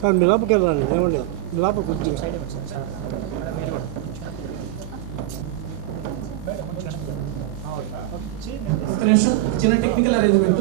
Sir మీ లోపలికి వెళ్ళాలి ఏమండి మీ లోపల కొంచెం ఒక నిమిషం చిన్న టెక్నికల్ అరేంజ్మెంట్.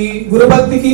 మీ గురుభక్తికి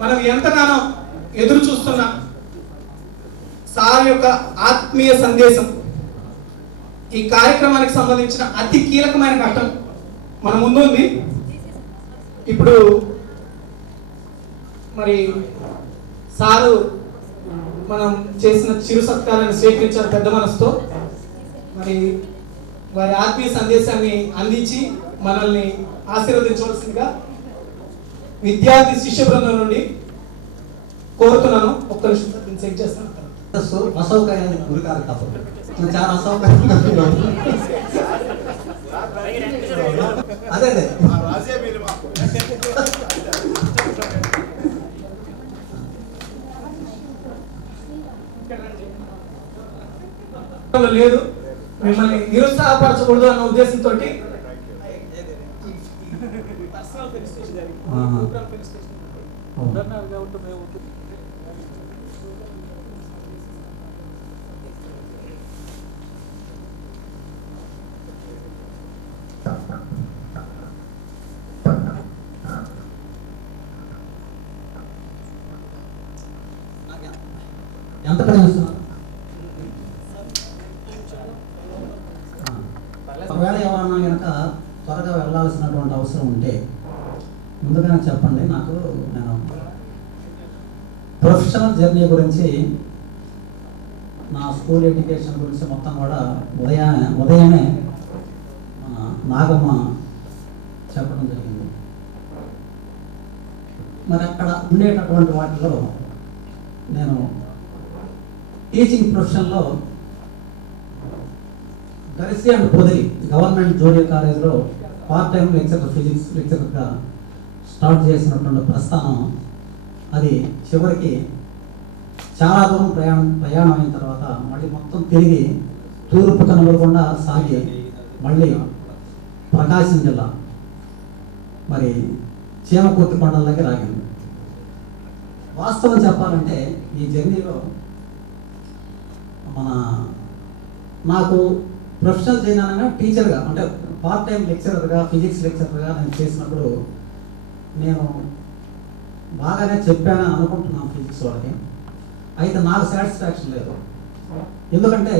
మనం ఎంతగానో ఎదురు చూస్తున్న సార్ యొక్క ఆత్మీయ సందేశం ఈ కార్యక్రమానికి సంబంధించిన అతి కీలకమైన ఘట్టం మన ముందు ఉంది. ఇప్పుడు మరి సారు మనం చేసిన చిరు సత్కారాన్ని స్వీకరించారు పెద్ద మనసుతో. మరి వారి ఆత్మీయ సందేశాన్ని అందించి మనల్ని ఆశీర్వదించవలసిందిగా విద్యార్థి శిష్య బృందం నుండి కోరుతున్నాను. ఒక్క నిమిషం దీన్ని చెక్ చేస్తాను. అసౌకర్యానికి గురి కాదు తప్పదు. చాలా అసౌకర్యంగా అదే అదే లేదు, మిమ్మల్ని నిరుత్సాహపరచకూడదు అన్న ఉద్దేశంతో ఎంత పని చేస్తున్నారు? ఒకవేళ ఎవరన్నా కనుక త్వరగా వెళ్ళాల్సినటువంటి అవసరం ఉంటే ముందుగానే చెప్పండి నాకు. నేను ప్రొఫెషనల్ జర్నీ గురించి, నా స్కూల్ ఎడ్యుకేషన్ గురించి మొత్తం కూడా ఉదయమే మన నాగమ్మ చెప్పడం జరిగింది. మరి అక్కడ ఉండేటటువంటి వాటిలో నేను టీచింగ్ ప్రొఫెషన్లో Darsi and Podili government junior కాలేజ్లో పార్ట్ టైం లెక్చరర్, ఫిజిక్స్ లెక్చరర్గా స్టార్ట్ చేసినటువంటి ప్రస్థానం అది చివరికి చాలా దూరం ప్రయాణం అయిన తర్వాత మళ్ళీ మొత్తం తిరిగి తూర్పు కనుగొనకుండా సాగి మళ్ళీ ప్రకాశం జిల్లా మరి చీమకుర్తి కొండల దగ్గర ఆగింది. వాస్తవం చెప్పాలంటే ఈ జర్నీలో నాకు ప్రొఫెషనల్ చేయనగా టీచర్గా, అంటే పార్ట్ టైం లెక్చరర్గా, ఫిజిక్స్ లెక్చరర్గా నేను చేసినప్పుడు నేను బాగానే చెప్పానని అనుకుంటున్నాను ఫిజిక్స్ వాళ్ళకి. అయితే నాకు సాటిస్ఫాక్షన్ లేదు. ఎందుకంటే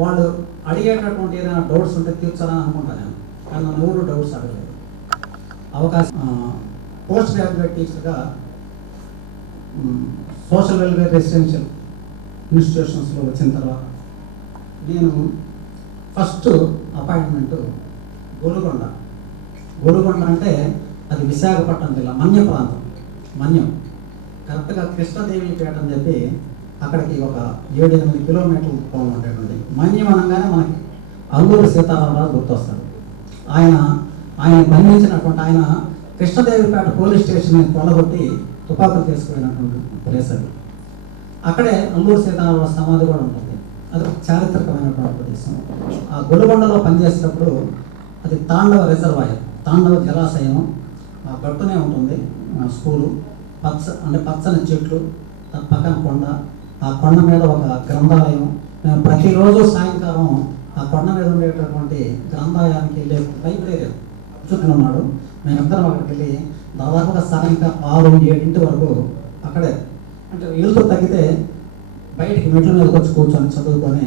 వాళ్ళు అడిగేటటువంటి ఏదైనా డౌట్స్ ఉంటే తీర్చాలని అనుకుంటాను నేను, కానీ నన్ను ఎవరు డౌట్స్ అడగలేదు. అవకాశం పోస్ట్ గ్రాడ్యుయేట్ టీచర్గా సోషల్ వెల్ఫేర్ రెసిడెన్షియల్ ఇన్స్టిట్యూషన్స్లో వచ్చిన తర్వాత నేను ఫస్ట్ అపాయింట్మెంట్ గొలుగొండ అంటే అది విశాఖపట్నం జిల్లా మన్యం ప్రాంతం. మన్యం కరెక్ట్గా కృష్ణదేవిపేట అని చెప్పి అక్కడికి ఒక 7-8 కిలోమీటర్ల దూరం ఉండేటువంటి మన్యం అనగానే మనకి అల్లూరి సీతారామరాజు గుర్తొస్తాడు. ఆయన బంధించినటువంటి, ఆయన కృష్ణదేవిపేట పోలీస్ స్టేషన్ కొల్లగొట్టి తుపాకులు తీసుకుపోయినటువంటి ప్లేస్ అది. అక్కడే అల్లూరి సీతారామరాజు సమాధి కూడా ఉంటుంది. అది ఒక చారిత్రకమైనటువంటి ప్రదేశం. ఆ గొలుగొండలో పనిచేసేటప్పుడు అది తాండవ రిజర్వాయర్, తాండవ జలాశయం ఆ గట్టునే ఉంటుంది స్కూలు. పచ్చని చెట్లు, పక్కన కొండ, ఆ కొండ మీద ఒక గ్రంథాలయం. మేము ప్రతిరోజు సాయంకాలం ఆ కొండ మీద ఉండేటటువంటి గ్రంథాలయానికి వెళ్ళే లైబ్రరీ చుట్టూ ఉన్నాడు. మేమిద్దరం అక్కడికి వెళ్ళి దాదాపుగా సాయంకాలం 6-7 వరకు అక్కడే, అంటే వెళ్తూ తగ్గితే బయటికి మెట్ల మీదకి వచ్చి కూర్చొని చదువుకొని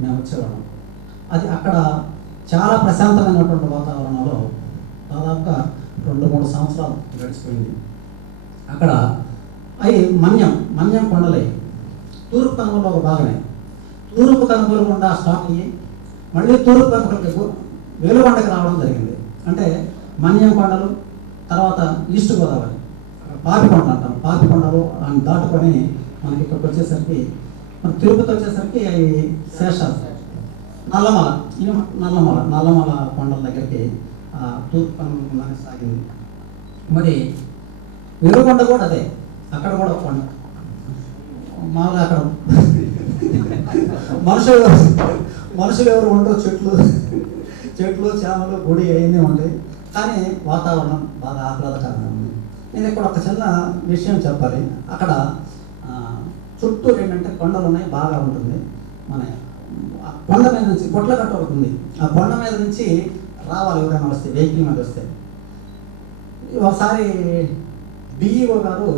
మేము వచ్చేవాళ్ళం. అది అక్కడ చాలా ప్రశాంతమైనటువంటి వాతావరణంలో దాదాపుగా 2-3 సంవత్సరాలు గడిచిపోయింది. అక్కడ అవి మన్యం కొండలై తూర్పు కనుమలో ఒక భాగమే. తూర్పు కనుమలు గుండా స్టార్ట్ అయ్యి మళ్ళీ తూర్పు కనుమలకి వేలుగొండకి రావడం జరిగింది. అంటే మన్యం కొండలు, తర్వాత ఈస్ట్ గోదావరి, పాపికొండ అంటాం, పాపికొండలు అని దాటుకొని మనకి ఇక్కడికి వచ్చేసరికి, మన తిరుపతి వచ్చేసరికి అవి శేషాలు, నల్లమల కొండల దగ్గరికి తూర్పు కనుమలు సాగింది. మరి వేలుగొండ కూడా అదే, అక్కడ కూడా ఒక కొండ. మామూలుగా అక్కడ మనుషులు ఎవరు ఉండవు, చెట్లు చేమలు, గుడి అవన్నీ ఉంటాయి, కానీ వాతావరణం బాగా ఆహ్లాదకరంగా ఉంది. నేను ఇక్కడ ఒక చిన్న విషయం చెప్పాలి. అక్కడ చుట్టూ ఏంటంటే కొండలు ఉన్నాయి, బాగా ఉంటుంది. మన కొండ మీద నుంచి కొట్లగట్ట ఒకటి ఉంది. ఆ కొండ మీద నుంచి రావాలి ఎవరైనా వస్తే, వెహికల్ మీద వస్తే. ఒకసారి డిఈఓ గారు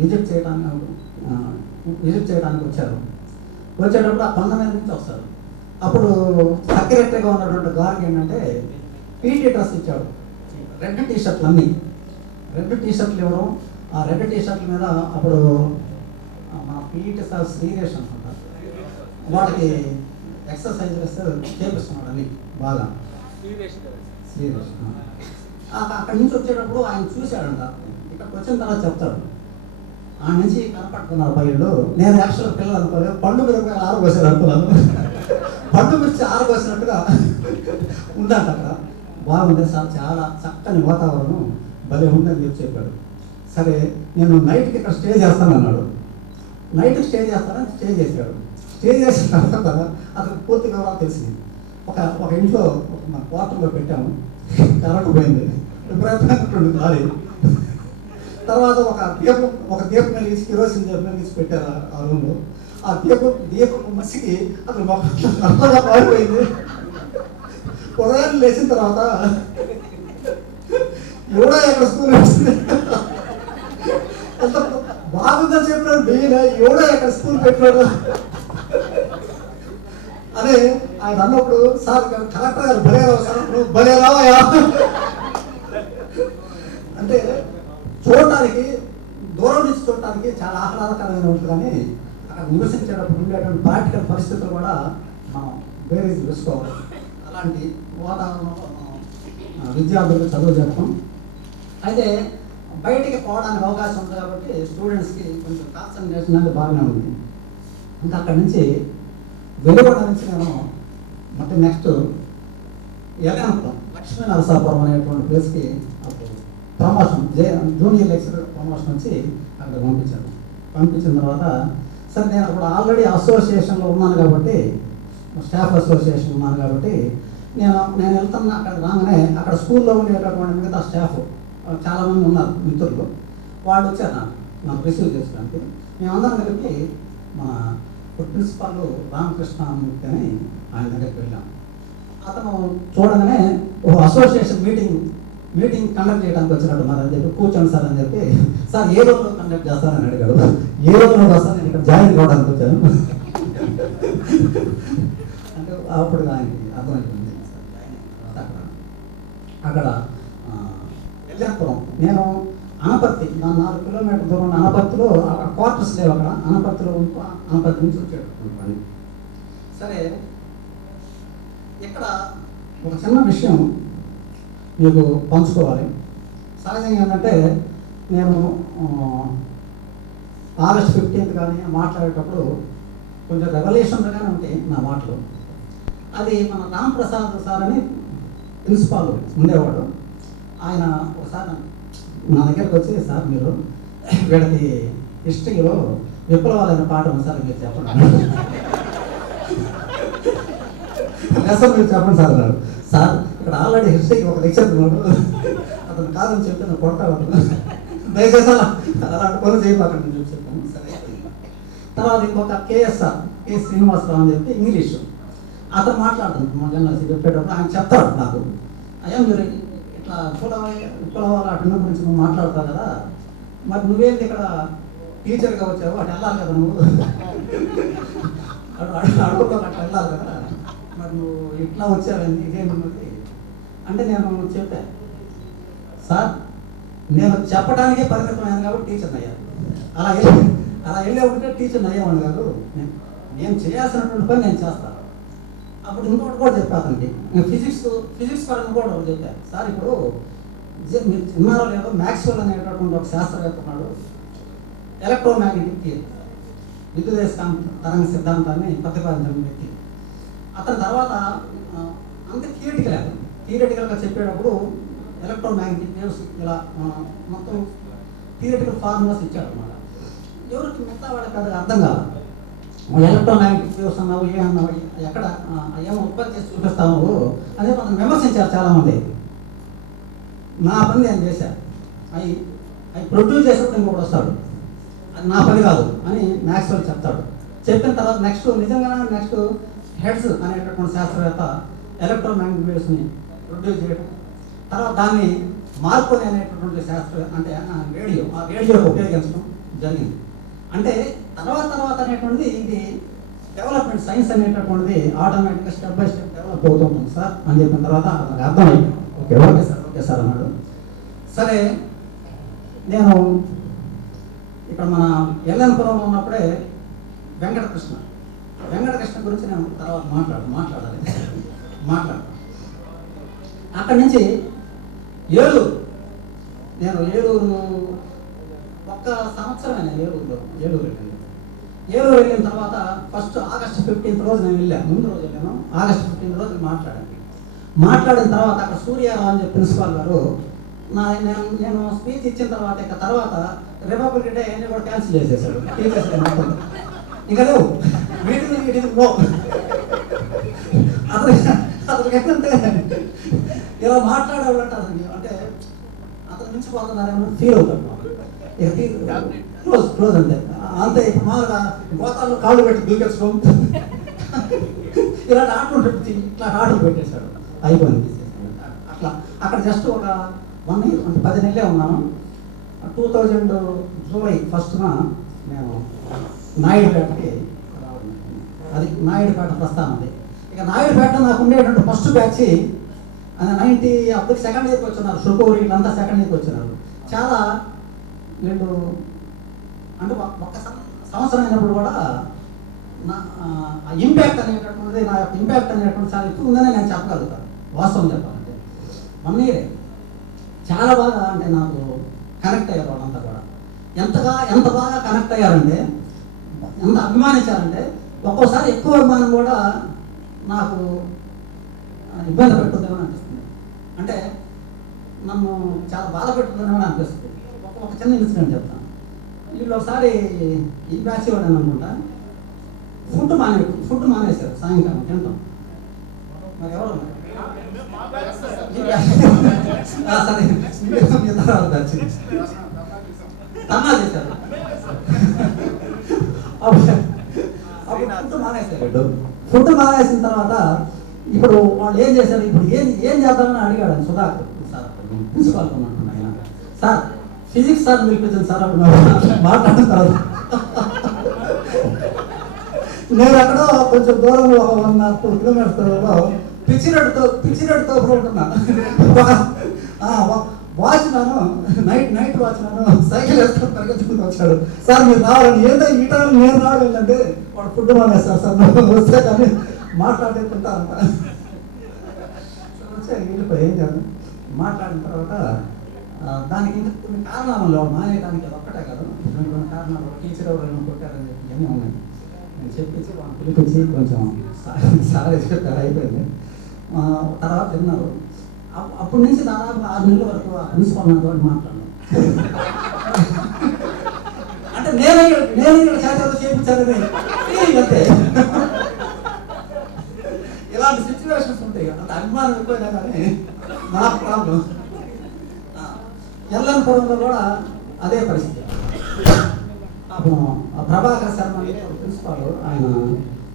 విజిట్ చేయడానికి వచ్చారు. వచ్చేటప్పుడు ఆ కొండ మీద నుంచి వస్తాడు. అప్పుడు సెక్రటరీగా ఉన్నటువంటి గారికి ఏంటంటే పీటీ డ్రెస్ ఇచ్చాడు, రెడ్ టీ షర్ట్లు అన్నీ, రెడ్ టీ షర్ట్లు ఇవ్వడం. ఆ రెడ్ టీ షర్ట్ల మీద అప్పుడు మన పీటీ సార్ శ్రీరేష్ అనుకుంటారు, వాడికి ఎక్సర్సైజ్ చేపిస్తున్నాడు అన్ని బాగా. శ్రీరేష్ అక్కడి నుంచి వచ్చేటప్పుడు ఆయన చూశాడంట. ఇక్కడికి వచ్చిన తర్వాత చెప్తాడు, ఆ నుంచి కనపడుతున్నారు పైళ్ళు. నేను యాక్చువల్గా పిల్లలు అనుకోలేదు, పండు మిరపకాయలు ఆరబోసారు అనుకున్నాను. పండు మిర్చి ఆరబోసినట్టుగా ఉందంట అక్కడ. బాగుంది సార్, చాలా చక్కని వాతావరణం, భలే ఉందని చెప్పాడు. సరే నేను నైట్కి ఇక్కడ స్టే చేస్తాను అన్నాడు. నైట్కి స్టే చేస్తానని స్టే చేశాడు. స్టే చేసిన తర్వాత అతనికి పూర్తి వివరాలు తెలిసింది. ఒక ఇంట్లో మన క్వార్టర్లో పెట్టాము, కరెంట్ పోయింది, విపరీతమైనటువంటి గాలి. తర్వాత ఒక దీపం వెలిగించి కిరోసిన్ దీపం వెలిగించి పెట్టారు ఆ రూమ్లో. ఆ దీపం మసికి అతను నల్లగా మారిపోయింది. ఉదయాన్ని లేచిన తర్వాత ఎవడో ఎక్కడ స్కూల్ వచ్చింది, ఎంత బాగుందని చెప్పినాడు మెయిన్, ఎవడో ఎక్కడ స్కూల్ పెట్టినాడు అని ఆయన అన్నప్పుడు, సార్ కలెక్టర్ గారు భలే రావు సార్, నువ్వు భలే రావయా అంటే చూడటానికి, దూరం నుంచి చూడటానికి చాలా ఆహ్లాదకరమైన ఉంటుంది. కానీ అక్కడ నివసించేటప్పుడు ఉండేటువంటి ప్రాక్టికల్ పరిస్థితులు కూడా మనం బేరీజ్ చూసుకోవాలి. అలాంటి వాతావరణంలో మనం విద్యార్థులకు చదువు చెప్తాం. అయితే బయటికి పోవడానికి అవకాశం ఉంది కాబట్టి స్టూడెంట్స్కి కొంచెం కాన్సన్ట్రేషన్ అనేది బాగానే ఉంది. ఇంకా అక్కడి నుంచి వెలుగొండ నుంచి నేను ಮತ್ತೆ నెక్స్ట్ ఎలాంతం లక్ష్మీ నరసాపురం అనేటువంటి ప్లేస్కి అప్పుడు ప్రమోషన్ జూనియర్ లెక్చరర్ ప్రమోషన్ వచ్చి అక్కడ పంపించాను. పంపించిన తర్వాత సరే నేను అప్పుడు ఆల్రెడీ అసోసియేషన్లో ఉన్నాను కాబట్టి, స్టాఫ్ అసోసియేషన్ ఉన్నాను కాబట్టి నేను వెళ్తున్నా. అక్కడ రాగానే అక్కడ స్కూల్లో ఉండేటటువంటి మిగతా స్టాఫ్ చాలామంది ఉన్నారు మిత్రులు, వాళ్ళు వచ్చారు నాకు రిసీవ్ చేసుకోవడానికి. మేమందరం కలిపి మన ప్రిన్సిపాల్ రామకృష్ణమూర్తి అని ఆయన దగ్గరికి వెళ్ళాం. అతను చూడగానే అసోసియేషన్ మీటింగ్ కండక్ట్ చేయడానికి వచ్చినట్టున్నారు అని చెప్పి, కూర్చోండి సార్ అని చెప్పి, సార్ ఏ రోజులో కండక్ట్ చేస్తారని అడిగాడు. ఏ రోజులో వస్తాను, నేను ఇక్కడ జాయిన్ కావడానికి వచ్చాను అంటే అప్పుడు ఆయనకి అర్థమైపోయింది. అక్కడ విజయపురం, నేను అనపర్తి, నా 4 కిలోమీటర్ల దూరం అనపర్తిలో అక్కడ క్వార్టర్స్ లేవు. అక్కడ అనపర్తిలో అనపర్తి నుంచి వచ్చాడు. సరే ఇక్కడ ఒక చిన్న విషయం మీకు పంచుకోవాలి. సహజంగా ఏంటంటే నేను ఆగస్ట్ 15th కానీ మాట్లాడేటప్పుడు కొంచెం రెవల్యూషన్గానే ఉంటాయి నా మాటలు. అది మన రాంప్రసాద్ సార్ అని ప్రిన్సిపాల్ ఉండేవాడు. ఆయన ఒకసారి నా దగ్గరకు వచ్చి, సార్ మీరు వీళ్ళకి హిస్టరీలో విప్లవాలైన పాట ఉంది సార్, మీరు చెప్పండి సార్, మీరు చెప్పండి సార్ అన్నాడు. సార్ ఇక్కడ ఆల్రెడీ హిస్టరీకి ఒక లెక్చర్ ఉన్నాడు, అతను కాదని చెప్తే నేను కొడతాడు, దయచేసి అలాంటి పనులు చేయబాకండి అని చెప్పాను. సరే తర్వాత ఇంకొక కే శ్రీనివాసరావు అని చెప్పి ఇంగ్లీషు అతను మాట్లాడుతుంది మా జనరల్ చెప్పేటప్పుడు. ఆయన చెప్తాడు నాకు, అయ్యా మీరు ఇట్లా విప్లవాల అటన్న గురించి నువ్వు మాట్లాడతావు కదా, మరి నువ్వేంటి ఇక్కడ టీచర్గా వచ్చావు, అటు వెళ్ళాలి కదా నువ్వు, అడుగుతో అట్లా వెళ్ళాలి కదా, మరి నువ్వు ఇట్లా వచ్చావండి ఇదేమిటి అంటే నేను చెప్పాను, సార్ నేను చెప్పడానికే పరిమితమైంది కాబట్టి టీచర్ని అయ్యాను. అలా వెళ్ళే ఉంటే టీచర్ని అయ్యేవాడిని కాదు. నేను చేయాల్సినటువంటి పని నేను చేస్తాను. అప్పుడు ఇంకోటి కూడా చెప్పా అతనికి, ఫిజిక్స్ పరంగా కూడా ఒకటి చెప్పాను. సార్ ఇప్పుడు మీరు చిన్నారో లేదో మ్యాక్స్వెల్ అనేటటువంటి ఒక శాస్త్రవేత్త ఉన్నాడు, ఎలక్ట్రోమాగ్నెటిక్ థియరీ, విద్యుదయస్కాంత తరంగ సిద్ధాంతాన్ని ప్రతిపాదించిన వ్యక్తి. అతని తర్వాత అంత థియరిటికల్గా చెప్పేటప్పుడు ఎలక్ట్రోమాగ్నెటిక్ వేవ్స్ ఇలా మొత్తం థియరిటికల్ ఫార్ములాస్ ఇచ్చాడు అనమాట. ఎవరికి మిగతా వాళ్ళకి అది అర్థం కాదు. ఎలక్ట్రోమాగ్నెటిక్ వేవ్స్ అన్నావు, ఏమన్నావు, ఎక్కడ ఏమో ఉత్పత్తి చేసి చూపిస్తావు అదే మనం విమర్శించారు చాలామంది. నా పని నేను చేశాను, అవి ప్రొడ్యూస్ చేసేప్పుడు ఇంకొకటి వస్తాడు, అది నా పని కాదు అని మ్యాక్స్వెల్ చెప్తాడు. చెప్పిన తర్వాత నెక్స్ట్ హెడ్స్ అనేటటువంటి శాస్త్రవేత్త ఎలక్ట్రోమాగ్నెటిక్ వేవ్స్ని ప్రొడ్యూస్ చేయడం, తర్వాత దాన్ని మార్కోని అనేటటువంటి అంటే రేడియోకి ఉపయోగించడం జరిగింది. అంటే తర్వాత అనేటువంటిది ఇది డెవలప్మెంట్ సైన్స్ అనేటటువంటిది ఆటోమేటిక్గా స్టెప్ బై స్టెప్ డెవలప్ అవుతుంటుంది సార్ అని చెప్పిన తర్వాత నాకు అర్థమైంది. ఓకే సార్ అన్నాడు. సరే నేను ఇక్కడ మన ఎల్ఎన్పురంలో ఉన్నప్పుడే వెంకటకృష్ణ గురించి నేను తర్వాత మాట్లాడాలి. అక్కడి నుంచి నేను ఏలూరు ఒక్క సంవత్సరమే ఏలూరు వెళ్ళిన తర్వాత ఫస్ట్ ఆగస్టు 15th రోజు నేను వెళ్ళాను. ముందు రోజు వెళ్ళాను. ఆగస్టు 15th రోజు మాట్లాడిన తర్వాత అక్కడ సూర్యారావు అని చెప్పి ప్రిన్సిపాల్ గారు నేను స్పీచ్ ఇచ్చిన తర్వాత రిపబ్లిక్ డే అన్ని కూడా క్యాన్సిల్ చేసేసాడు. ఇంకా లేవు మీటింగ్ నో. అతనికి ఏంటంటే ఇలా మాట్లాడేవాళ్ళు అంటే అతను మించిపోతున్నారేమో ఫీల్ అవుతాడు. క్లోజ్ అంతే. ఇప్పుడు మామూలుగా గోతాల్లో కాళ్ళు పెట్టి దూకేసుకో ఇలాంటి ఆటలు పెట్టేశాడు. అయిపోయింది. అట్లా అక్కడ జస్ట్ ఒక 1 year అంటే 10 నెలలే ఉన్నాను. 2000 జూలై 1st నేను నాయుడుపేటకి రావడం. అది నాయుడుపేట ప్రస్థానం. అది ఇక నాయుడుపేట నాకు ఉండేటువంటి ఫస్ట్ బ్యాచ్ 90 అప్పటికి సెకండ్ ఇయర్కి వచ్చినారు. షుకూరి వీళ్ళంతా సెకండ్ ఇయర్కి వచ్చినారు. చాలా వీళ్ళు అంటే ఒక సంవత్సరం అయినప్పుడు కూడా నా ఇంపాక్ట్ అనేటటువంటిది నా యొక్క ఇంపాక్ట్ అనేటువంటి చాలా ఎక్కువ ఉందని నేను చెప్పగలుగుతాను. వాస్తవం చెప్పాలంటే 1 year చాలా బాగా అంటే నాకు కనెక్ట్ అయ్యారు వాళ్ళంతా కూడా. ఎంత బాగా కనెక్ట్ అయ్యారంటే, ఎంత అభిమానించారంటే ఒక్కోసారి ఎక్కువ అభిమానం కూడా నాకు ఇబ్బంది పెడుతుందేమో అనిపిస్తుంది. అంటే నన్ను చాలా బాధ పెడుతుందేమో అనిపిస్తుంది. ఒక చిన్న ఇన్సిడెంట్ చెప్తాను. వీళ్ళు ఒకసారి ఈ బ్యాచ్ ఇవ్వడం అనుకుంటా ఫుడ్ మానేశారు సాయంకాలం తింటాం. మరి ఎవరు తన్నా చేశారు. ఫుడ్ మానేసిన తర్వాత ఇప్పుడు వాళ్ళు ఏం చేశారు, ఇప్పుడు ఏం చేద్దామని అడిగాడు సుధాకర్ సార్ ప్రిన్సిపాల్ ఉన్నట్టున్నా. ఆయన సార్ ఫిజిక్స్ సార్ పిలిపించండి సార్ అప్పుడు మాట్లాడిన తర్వాత నేను అక్కడ కొంచెం దూరంలో 1.5 kilometers దూరంలో పిచ్చిరెడ్డితో ఉంటున్నా. వాచ్మ్యాన్ నైట్ వాచ్మ్యాన్ సైకిల్ వేసుకొని పరిగెత్తుకుంటూ వచ్చాడు. సార్ మీరు రావాలని ఏదో ఈ టైం నేను రావడం ఏంటంటే వాడు ఫుడ్ మానేస్తారు సార్ వస్తే కానీ మాట్లాడుతుంటారంట. వచ్చాయి వెళ్ళిపోయి ఏం చేద్దాం. మాట్లాడిన తర్వాత దానికి ఇంకా కొన్ని కారణాలు మానేయడానికి అది ఒక్కటే కాదు, కొన్ని కారణాలు టీచర్ ఎవరైనా కొట్టారని చెప్పి ఇవన్నీ ఉన్నాయి. నేను చెప్పించి వాళ్ళు పిలిపించి కొంచెం సార్ చెప్పారు. అయిపోయింది. తర్వాత తిన్నారు. అప్పటి నుంచి దాదాపు 6 నెలల వరకు ఆ ప్రిన్సిపాల్ నాతో మాట్లాడాను. అంటే నేను ఇక్కడ చేతలు చేయించాలని అంతే. ఇలాంటి సిచ్యువేషన్స్ ఉంటాయి. అంత అభిమానం ఎక్కువైనా కానీ నా ప్రాబ్లం. ఎల్ఎన్పురంలో కూడా అదే పరిస్థితి. పాపం ప్రభాకర్ శర్మ ప్రిన్సిపాల్ ఆయన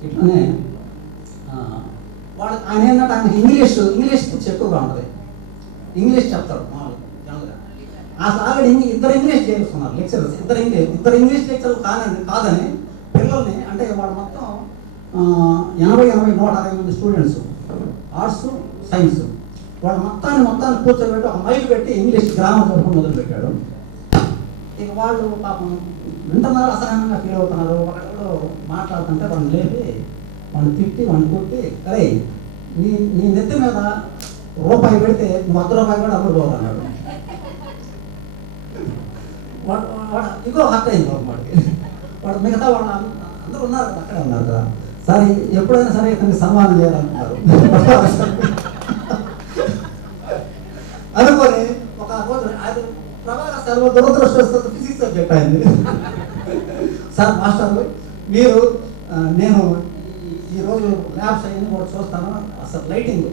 ఇట్లనే ఆయన ఏంటంటే ఆయనకి ఇంగ్లీష్ పిచ్చి ఎక్కువగా ఉంటుంది. ఇంగ్లీష్ చెప్తాడు మామూలుగా జనరల్గా. అసలు ఆల్రెడీ ఇద్దరు ఇంగ్లీష్ చేస్తున్నారు లెక్చరర్స్. ఇద్దరు ఇంగ్లీష్ లెక్చరర్ కాదని పిల్లల్ని అంటే వాళ్ళు మొత్తం 80-120 మంది స్టూడెంట్స్ ఆర్ట్స్ సైన్స్ వాళ్ళు మొత్తాన్ని కూర్చోబెట్టి ఒక మైక్ పెట్టి ఇంగ్లీష్ గ్రామర్ చెప్పడం మొదలుపెట్టాడు. ఇక వాళ్ళు పాపం వింటున్నారు, అసహనంగా ఫీల్ అవుతున్నారు. ఒకళ్ళు మాట్లాడుతుంటే వాళ్ళని లేపి వాళ్ళని తిట్టి వాళ్ళని కొట్టి, అరే నీ నెత్తి మీద రూపాయి పెడితే నువ్వు 100 రూపాయలు కూడా అమ్ముడుపోతున్నాడు. వాడు ఇంకో హర్ట్ అయింది వాడికి. వాడు మిగతా వాళ్ళు అందరూ ఉన్నారు కదా, అక్కడే ఉన్నారు కదా. సరే ఎప్పుడైనా సరే ఇతనికి సన్మానం చేయాలనుకున్నారు. అనుకొని ఒక రోజు అది ప్రభాకర్ సార్ దురదృష్టవశాత్తు ఫిజిక్స్ సబ్జెక్ట్ అయింది. సార్ మాస్టర్ మీరు నేను ఈరోజు ల్యాబ్స్ అయ్యింది కూడా చూస్తాను, అసలు లైటింగ్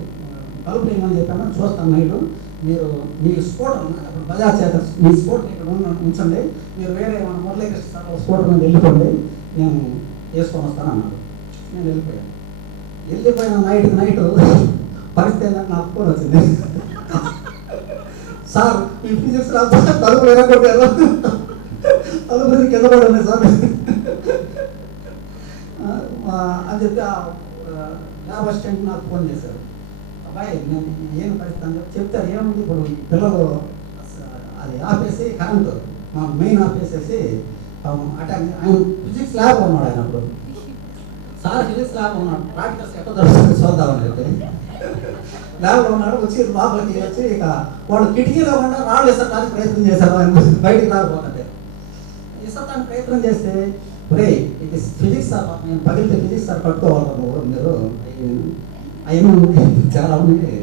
బల్బ్ ఏమని చెప్పాను చూస్తాను నైట్. మీరు మీ స్కూటర్ అప్పుడు బజాజ్ చేత మీ స్కూటర్ ఇక్కడ ఉంచండి, మీరు వేరే మన మురళీకృష్ణ సార్ స్కూటర్ మీద వెళ్ళిపోండి, నేను వేసుకొని వస్తాను అన్నాడు. నేను వెళ్ళిపోయిన నైట్ పరిస్థితి ఏంటంటే నాకు ఫోన్ వచ్చింది. సార్ మీ ఫిజిక్స్ తలుపు ఎరగొట్టారు, తలుపు కింద పడి ఉన్నాయి సార్. అని చెప్పి ల్యాబ్ అసిస్టెంట్ నాకు ఫోన్ చేశారు. అబ్బాయి నేను ఏం పరిస్థితి అని చెప్పి చెప్తారు. ఏముంది ఇప్పుడు పిల్లలు అది ఆపేసి కరెంటు మెయిన్ ఆపేసేసి అటాక్ ఆయన ఫిజిక్స్ ల్యాబ్ ఉన్నాడు. ఆయన అప్పుడు సార్ ఫిజిక్స్ ల్యాబ్ ఉన్నాడు, ప్రాక్టికల్స్ ఎక్కడ దొరుకుతుంది చూద్దామని చెప్పి ల్యాబ్లో ఉన్నాడు. వచ్చి లోపలికి వచ్చి ఇక వాళ్ళు కిటికీలో ఉండా రాళ్ళు ఇసరడానికి ప్రయత్నం చేశారు. ఆయన బయటికి రాకపోతుంటే ఇసరడానికి ప్రయత్నం చేస్తే ఒరే ఇది ఫిజిక్స్ సార్, నేను పగిలితే ఫిజిక్స్ సార్ పట్టుకోవాలి మీరు అవన్నీ చాలా ఉన్నాయి,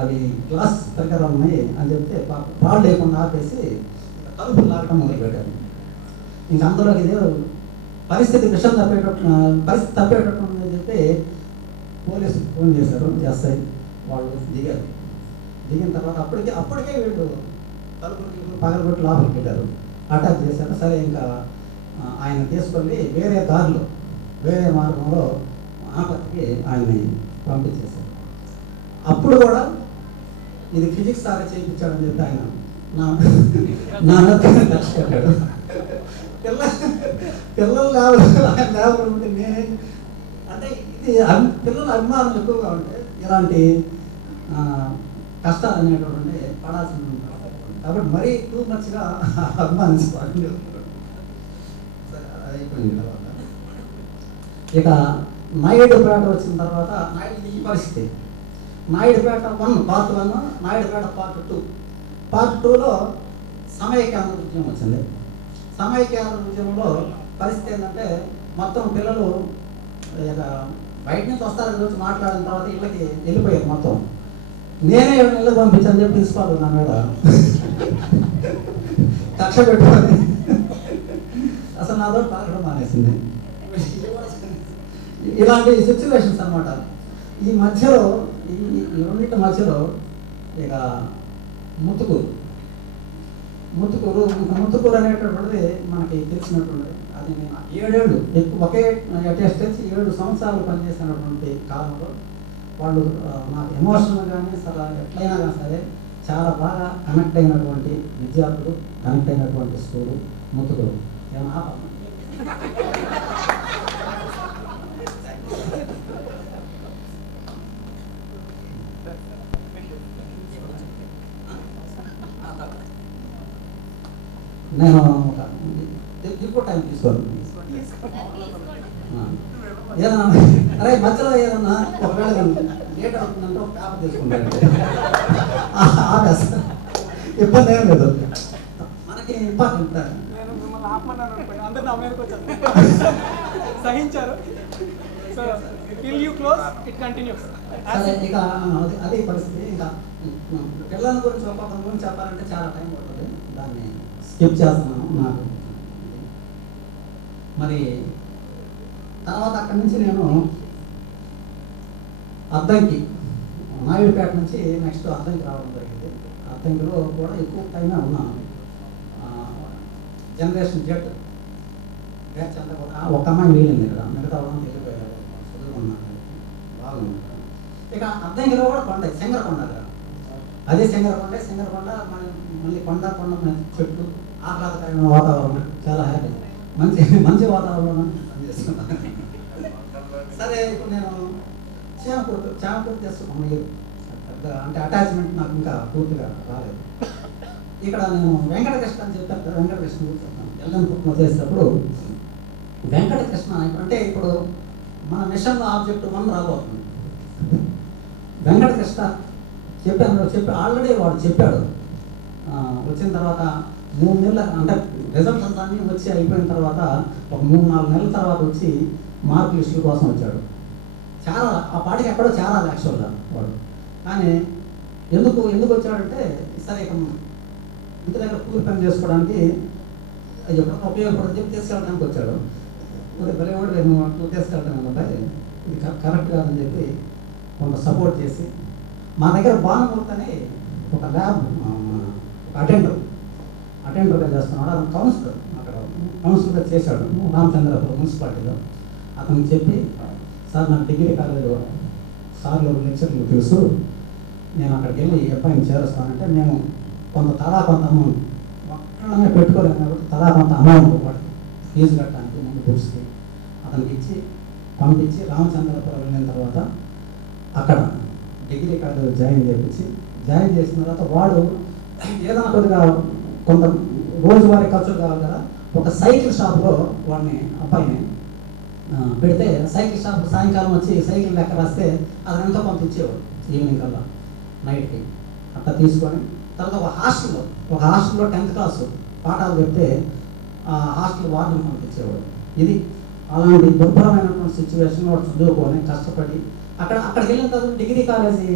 అవి గ్లాస్ దగ్గర ఉన్నాయి అని చెప్తే రాళ్ళు లేకుండా ఆపేసి తలుపులు లాగటం మొదలుపెట్టారు. ఇంకా అందులో ఇదే పరిస్థితి పరిస్థితి తప్పేటట్టు ఉందని చెప్పి పోలీసు ఫోన్ చేశారు. ఎస్ఐ వాళ్ళు దిగారు. దిగిన తర్వాత అప్పటికే వీళ్ళు తలుపులు పగలగొట్టి లోపలికి వెళ్ళారు, అటాక్ చేశారు. సరే ఇంకా ఆయన తీసుకొని వేరే దారిలో వేరే మార్గంలో ఆపత్తికి ఆయన్ని పంపించేశారు. అప్పుడు కూడా ఇది ఫిజిక్స్ సార్ చేయించాడని చెప్పి ఆయన నా లక్ష్య పెట్టాడు. పిల్లలు లేవరు ఉంటే నేనే అంటే ఇది పిల్లల అభిమానం ఎక్కువగా ఉంటే ఇలాంటి కష్టాలు అనేటువంటి పడాల్సి ఉంటుంది. కాబట్టి మరీ టూ మచ్గా అభిమానించుకోవాలి. అయిపోయింది తర్వాత ఇక నాయుడుపేట వచ్చిన తర్వాత ఈ పరిస్థితి Naidupeta 1 part 1, Naidupeta part 2. Part 2లో సమైక్యాంధ్ర ఉద్యమం వచ్చింది. సమైక్యాంధ్ర ఉద్యమంలో పరిస్థితి ఏంటంటే మొత్తం పిల్లలు బయట నుంచి వస్తారని వచ్చి మాట్లాడిన తర్వాత ఇళ్ళకి వెళ్ళిపోయారు. మొత్తం నేనే ఇళ్ళకి పంపించని చెప్పి ప్రిన్సిపాల్ నా మీద కక్ష పెట్టుకొని అసలు నాతో పలకడం మానేసింది. ఇలాంటి సిచ్యువేషన్స్ అనమాట. ఈ మధ్యలో ఈ రెండింటి మధ్యలో ఇక ముత్తుకూరు అనేటటువంటిది మనకి తెలిసినటువంటి అది నేను 7 ఏళ్ళు ఒకే అటెస్టెన్స్ 7 సంవత్సరాలు పనిచేసినటువంటి కాలంలో వాళ్ళు నాకు ఎమోషనల్ కానీ అసలు ఎట్లయినా కానీ సరే చాలా బాగా కనెక్ట్ అయినటువంటి విద్యార్థులు, కనెక్ట్ అయినటువంటి స్కూలు ముత్తుకూరు. ఏమన్నా నేను ఎక్కువ టైం తీసుకోను. ఏదన్నా అరే మధ్యలో ఏదన్నా ఒకవేళ లేట్ అవుతుందంటే ఒక పేపర్ తీసుకుంటాను, ఇబ్బంది ఏం లేదు. మనకి ఇంపార్టెంట్ ఇక అదే పరిస్థితి. ఇంకా పిల్లల గురించి ఒక్కొక్కరి గురించి చెప్పాలంటే చాలా టైం పడుతుంది, దాన్ని స్కిప్ చేస్తున్నాను. నాకు మరి తర్వాత అక్కడి నుంచి నేను అద్దంకి నాయుడుపేట నుంచి నెక్స్ట్ అద్దంకి రావడం జరిగింది. అద్దంకిలో కూడా ఎక్కువ టైమే ఉన్నాను. జనరేషన్ జెడ్ బ్యాచ్ అంతా కూడా ఒక అమ్మాయి మిగిలింది ఇక్కడ, మిగతా వాళ్ళని వెళ్ళిపోయారు, చదువుకున్నాను, బాగుంది. ఇక అద్దంకిలో కూడా కొండ సింగరకొండ, అదే సింగరకొండ మళ్ళీ కొండ చెట్లు, ఆహ్లాదకరమైన వాతావరణం, చాలా హ్యాపీ, మంచి వాతావరణం పనిచేస్తున్నాను. సరే ఇప్పుడు నేను చేమకూరు చేసుకున్నాను. అంటే అటాచ్మెంట్ నాకు ఇంకా పూర్తిగా రాలేదు. ఇక్కడ నేను వెంకటకృష్ణ అని చెప్పాను, వెంకటకృష్ణ కూర్చున్నాను. ఎల్లంపూర్లో చేసేటప్పుడు వెంకటకృష్ణ అంటే ఇప్పుడు మన మిషన్ ఆబ్జెక్ట్ 1 రాబోతుంది. వెంకటకృష్ణ చెప్పి ఆల్రెడీ వాడు చెప్పాడు. వచ్చిన తర్వాత 3 నెలల అంటే రిజల్ట్స్ అన్నీ వచ్చి అయిపోయిన తర్వాత ఒక 3-4 నెలల తర్వాత వచ్చి మార్క్ లిస్టుల కోసం వచ్చాడు. చాలా ఆ పాటికి ఎక్కడో చాలా యాక్చువల్గా వాడు. కానీ ఎందుకు వచ్చాడంటే సరే ఇక ఇంటి దగ్గర కూలి పని చేసుకోవడానికి ఎప్పుడో ఉపయోగపడని చెప్పి తీసుకెళ్ళడానికి వచ్చాడు. భలేవాడు నువ్వు తీసుకెళ్తాను అనమాట, ఇది కరెక్ట్ కాదని చెప్పి కొంత సపోర్ట్ చేసి మా దగ్గర బాణమూర్తని ఒక ల్యాబ్ అటెండర్గా చేస్తున్నాడు. అతను కౌన్సిలర్గా చేశాడు రామచంద్రపురం మున్సిపాలిటీలో. అతనికి చెప్పి సార్ నాకు డిగ్రీ కాలేజ్ సార్లు లెక్చర్లు తెలుసు, నేను అక్కడికి వెళ్ళి అబ్బాయిని చేరుస్తానంటే మేము కొంత అమౌంట్ ఒక్కడమే పెట్టుకోలేము కాబట్టి కొంత అమౌంట్ ఫీజు కట్టడానికి ముందు బుక్స్కి అతనికి ఇచ్చి పంపించి రామచంద్రపురం వెళ్ళిన తర్వాత అక్కడ డిగ్రీ కాలేజ్ జాయిన్ చేసిన తర్వాత వాడు ఏదైనా కొద్దిగా కొంత రోజువారీ ఖర్చులు కావాలి కదా, ఒక సైకిల్ షాప్లో వాడిని అబ్బాయిని పెడితే సైకిల్ షాప్ సాయంకాలం వచ్చి సైకిల్ లెక్క రాస్తే అది ఎంతో కొంత ఇచ్చేవాడు ఈవినింగ్ కల్లా నైట్కి. అట్లా తీసుకొని తర్వాత ఒక హాస్టల్లో 10th క్లాస్ పాఠాలు చెప్తే ఆ హాస్టల్ వార్డుని పంపించేవాడు. ఇది అలాంటి దుర్భరమైనటువంటి సిచ్యువేషన్ వాడు చదువుకొని కష్టపడి అక్కడికి వెళ్ళిన తర్వాత డిగ్రీ కాలేజీ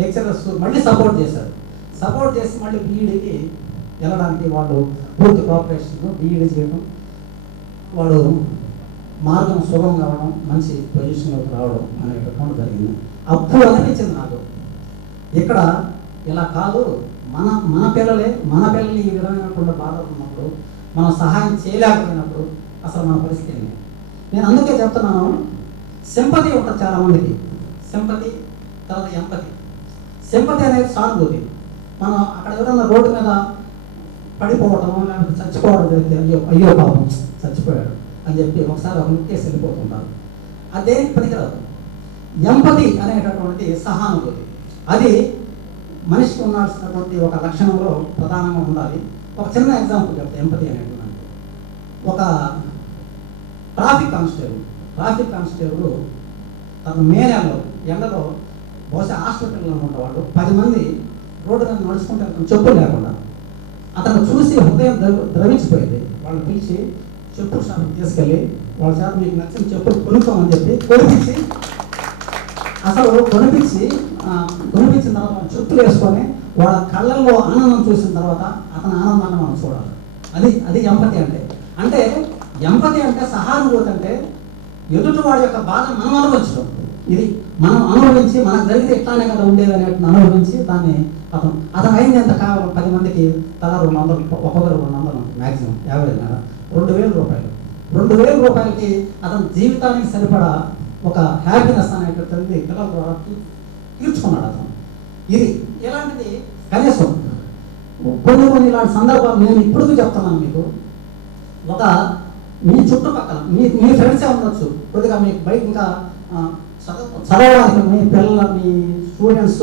లెక్చరర్స్ మళ్ళీ సపోర్ట్ చేసి మళ్ళీ బీఈడీకి వెళ్ళడానికి వాళ్ళు పూర్తి కోఆపరేషన్ బీఈడీ చేయడం, వాడు మార్గం సుగం కావడం, మంచి పొజిషన్లోకి రావడం అనేటటువంటి జరిగింది. అప్పుడు అనిపించింది నాకు, ఇక్కడ ఇలా కాదు, మన పిల్లలు ఈ విధమైనటువంటి బాధలు ఉన్నప్పుడు మనం సహాయం చేయలేకపోయినప్పుడు అసలు మన పరిస్థితి ఏంటి. నేను అందుకే చెప్తున్నాను, సింపతి ఉంటుంది చాలామందికి, సింపతి తర్వాత ఎంపతి. సింపతి అనేది సానుభూతి. మనం అక్కడ ఎవరైనా రోడ్డు మీద పడిపోవటం లేకపోతే చచ్చిపోవడం జరిగితే అయ్యో పాపం చచ్చిపోయాడు అని చెప్పి ఒకసారి ఒక ముక్కేసి వెళ్ళిపోతుంటారు. అదేం పనికిరాదు. ఎంపతి అనేటటువంటి సహానుభూతి, అది మనిషికి ఉండాల్సినటువంటి ఒక లక్షణంలో ప్రధానంగా ఉండాలి. ఒక చిన్న ఎగ్జాంపుల్ చెప్తే ఎంపతి అనేటువంటి, ఒక ట్రాఫిక్ కానిస్టేబుల్ తన మే నెలలో ఎండలో బహుశా హాస్పిటల్లో ఉన్నవాడు 10 మంది రోడ్డు మీద నడుచుకుంటే చెప్పులు లేకుండా అతను చూసి హృదయం ద్రవించిపోయింది. వాళ్ళు పిలిచి చెప్పుల షాప్కి తీసుకెళ్ళి వాళ్ళ చేత మీకు నచ్చిన చెప్పులు కొనుక్కోమని చెప్పి కొనిపించి కొనిపించిన తర్వాత చెప్పులు వేసుకొని వాళ్ళ కళ్ళల్లో ఆనందం చూసిన తర్వాత అతని ఆనందాన్ని మనం చూడాలి. అది ఎంపతి అంటే ఎంపతి అంటే సహానుభూతి అంటే ఎదుటి వాడి యొక్క బాధ మనం అనుభవించడం. ఇది మనం అనుభవించి మనకు జరిగితే ఇట్లానే కదా ఉండేది అనేటువంటి అనుభవించి దాన్ని అతను అయింది ఎంత కావాలి 10 మందికి తలా 200, ఒక్కొక్కరు 200 మ్యాక్సిమం యావరేజ్ కదా 2,000 రూపాయలు. 2,000 రూపాయలకి అతని జీవితానికి సరిపడా ఒక హ్యాపీనెస్ అనేటువంటిది పిల్లల ద్వారా తీర్చుకున్నాడు అతను. ఇది ఎలాంటిది కనీసం కొన్ని ఇలాంటి సందర్భాలు నేను ఇప్పుడు చెప్తున్నాను మీకు. ఒక మీ చుట్టుపక్కల మీ ఫ్రెండ్సే ఉండొచ్చు, కొద్దిగా మీకు బయట ఇంకా చదవడానికి మీ పిల్లల మీ స్టూడెంట్స్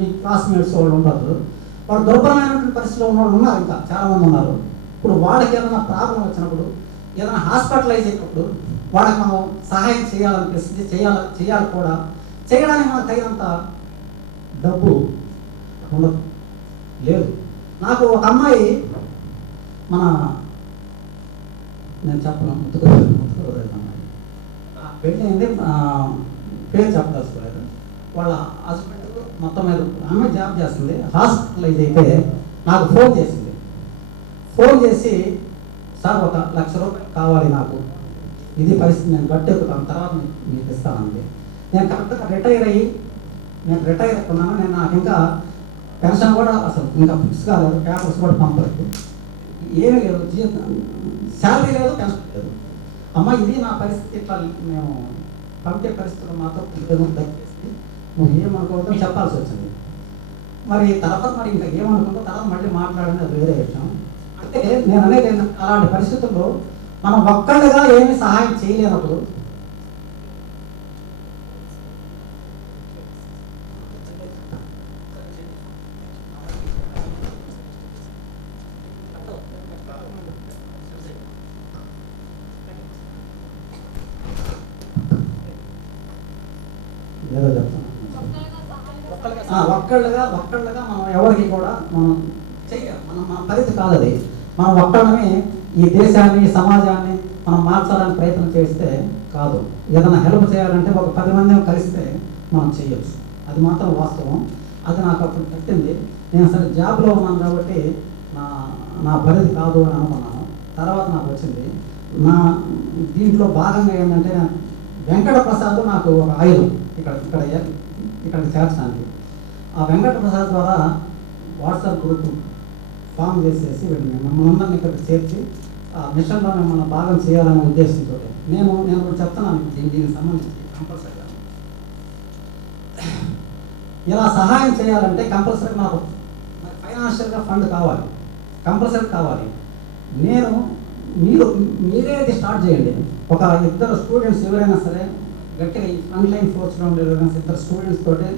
మీ క్లాస్మేట్స్ వాళ్ళు ఉండదు. వాళ్ళు దుర్భరమైనటువంటి పరిస్థితిలో ఉన్నవాళ్ళు ఉన్నారు, ఇంకా చాలామంది ఉన్నారు. ఇప్పుడు వాళ్ళకి ఏదైనా ప్రాబ్లం వచ్చినప్పుడు, ఏదైనా హాస్పిటలైజ్ అయినప్పుడు వాళ్ళకి మనం సహాయం చేయాలనిపిస్తుంది, చేయాలి కూడా. చేయడానికి మనకు తగినంత డబ్బు ఉండదు, లేదు. నాకు ఒక అమ్మాయి నేను చెప్పను అమ్మాయి పెళ్ళి అయింది, పేరు చెప్పదలుచుకోలేదు. వాళ్ళ హస్బెండ్ మొత్తం మీద అమ్మాయి జాబ్ చేస్తుంది, హాస్పిటలైజ్ అయితే నాకు ఫోన్ చేసి సార్ 1,00,000 రూపాయలు కావాలి నాకు, ఇది పరిస్థితి, నేను గట్టెక్కుతాను తర్వాత మీకు ఇస్తానండి. నేను కరెక్ట్గా రిటైర్ అయిపోయినాను. నాకు ఇంకా పెన్షన్ కూడా అసలు ఇంకా ఫిక్స్ కాలేదు, పేపర్స్ కూడా పంపలేదు, ఏమీ లేదు, శాలరీ లేదు, పెన్షన్ లేదు. అమ్మ ఇది నా పరిస్థితి, ఇట్లా మేము పంపే పరిస్థితులు మాత్రం దయచేసి నువ్వు ఏమనుకోవద్దని చెప్పాల్సి వచ్చింది. మరి తర్వాత ఇంకా ఏమనుకుంటా తర్వాత మళ్ళీ మాట్లాడింది, అది వేరే విషయం. అంటే నేను అనేది అలాంటి పరిస్థితుల్లో మనం ఒక్కళ్ళుగా ఏమీ సహాయం చేయలేనప్పుడు ఏదో చెప్తాను, ఒక్కళ్ళుగా మనం ఎవరికి కూడా మనం చెయ్యాలి, మన పరిధి కాదు అది. మనం ఒక్కడమే ఈ దేశాన్ని సమాజాన్ని మనం మార్చాలని ప్రయత్నం చేస్తే కాదు. ఏదైనా హెల్ప్ చేయాలంటే ఒక 10 మంది కలిస్తే మనం చేయొచ్చు, అది మాత్రం వాస్తవం. అది నాకు అప్పుడు పెట్టింది. నేను సరే జాబ్లో ఉన్నాను కాబట్టి నా పరిధి కాదు అని అనుకున్నాను. తర్వాత నాకు వచ్చింది. దీంట్లో భాగంగా ఏంటంటే వెంకట ప్రసాద్ నాకు ఒక ఆయుధం ఇక్కడ చేర్చడానికి. ఆ వెంకట ప్రసాద్ ద్వారా వాట్సాప్ గ్రూప్ ఫామ్ చేసేసి మిమ్మల్ని అందరినీ ఇక్కడ చేర్చి ఆ మిషన్లో మిమ్మల్ని భాగం చేయాలనే ఉద్దేశంతో నేను ఇప్పుడు చెప్తున్నాను. దీనికి సంబంధించి కంపల్సరీగా ఇలా సహాయం చేయాలంటే కంపల్సరీ నాకు ఫైనాన్షియల్గా ఫండ్ కావాలి, కంపల్సరీ కావాలి. మీరే ఇది స్టార్ట్ చేయండి. ఒక 2 స్టూడెంట్స్ ఎవరైనా సరే గట్టిగా ఈ ఫ్రంట్ లైన్ ఫోర్స్లో ఉండే ఇద్దరు స్టూడెంట్స్ తోటి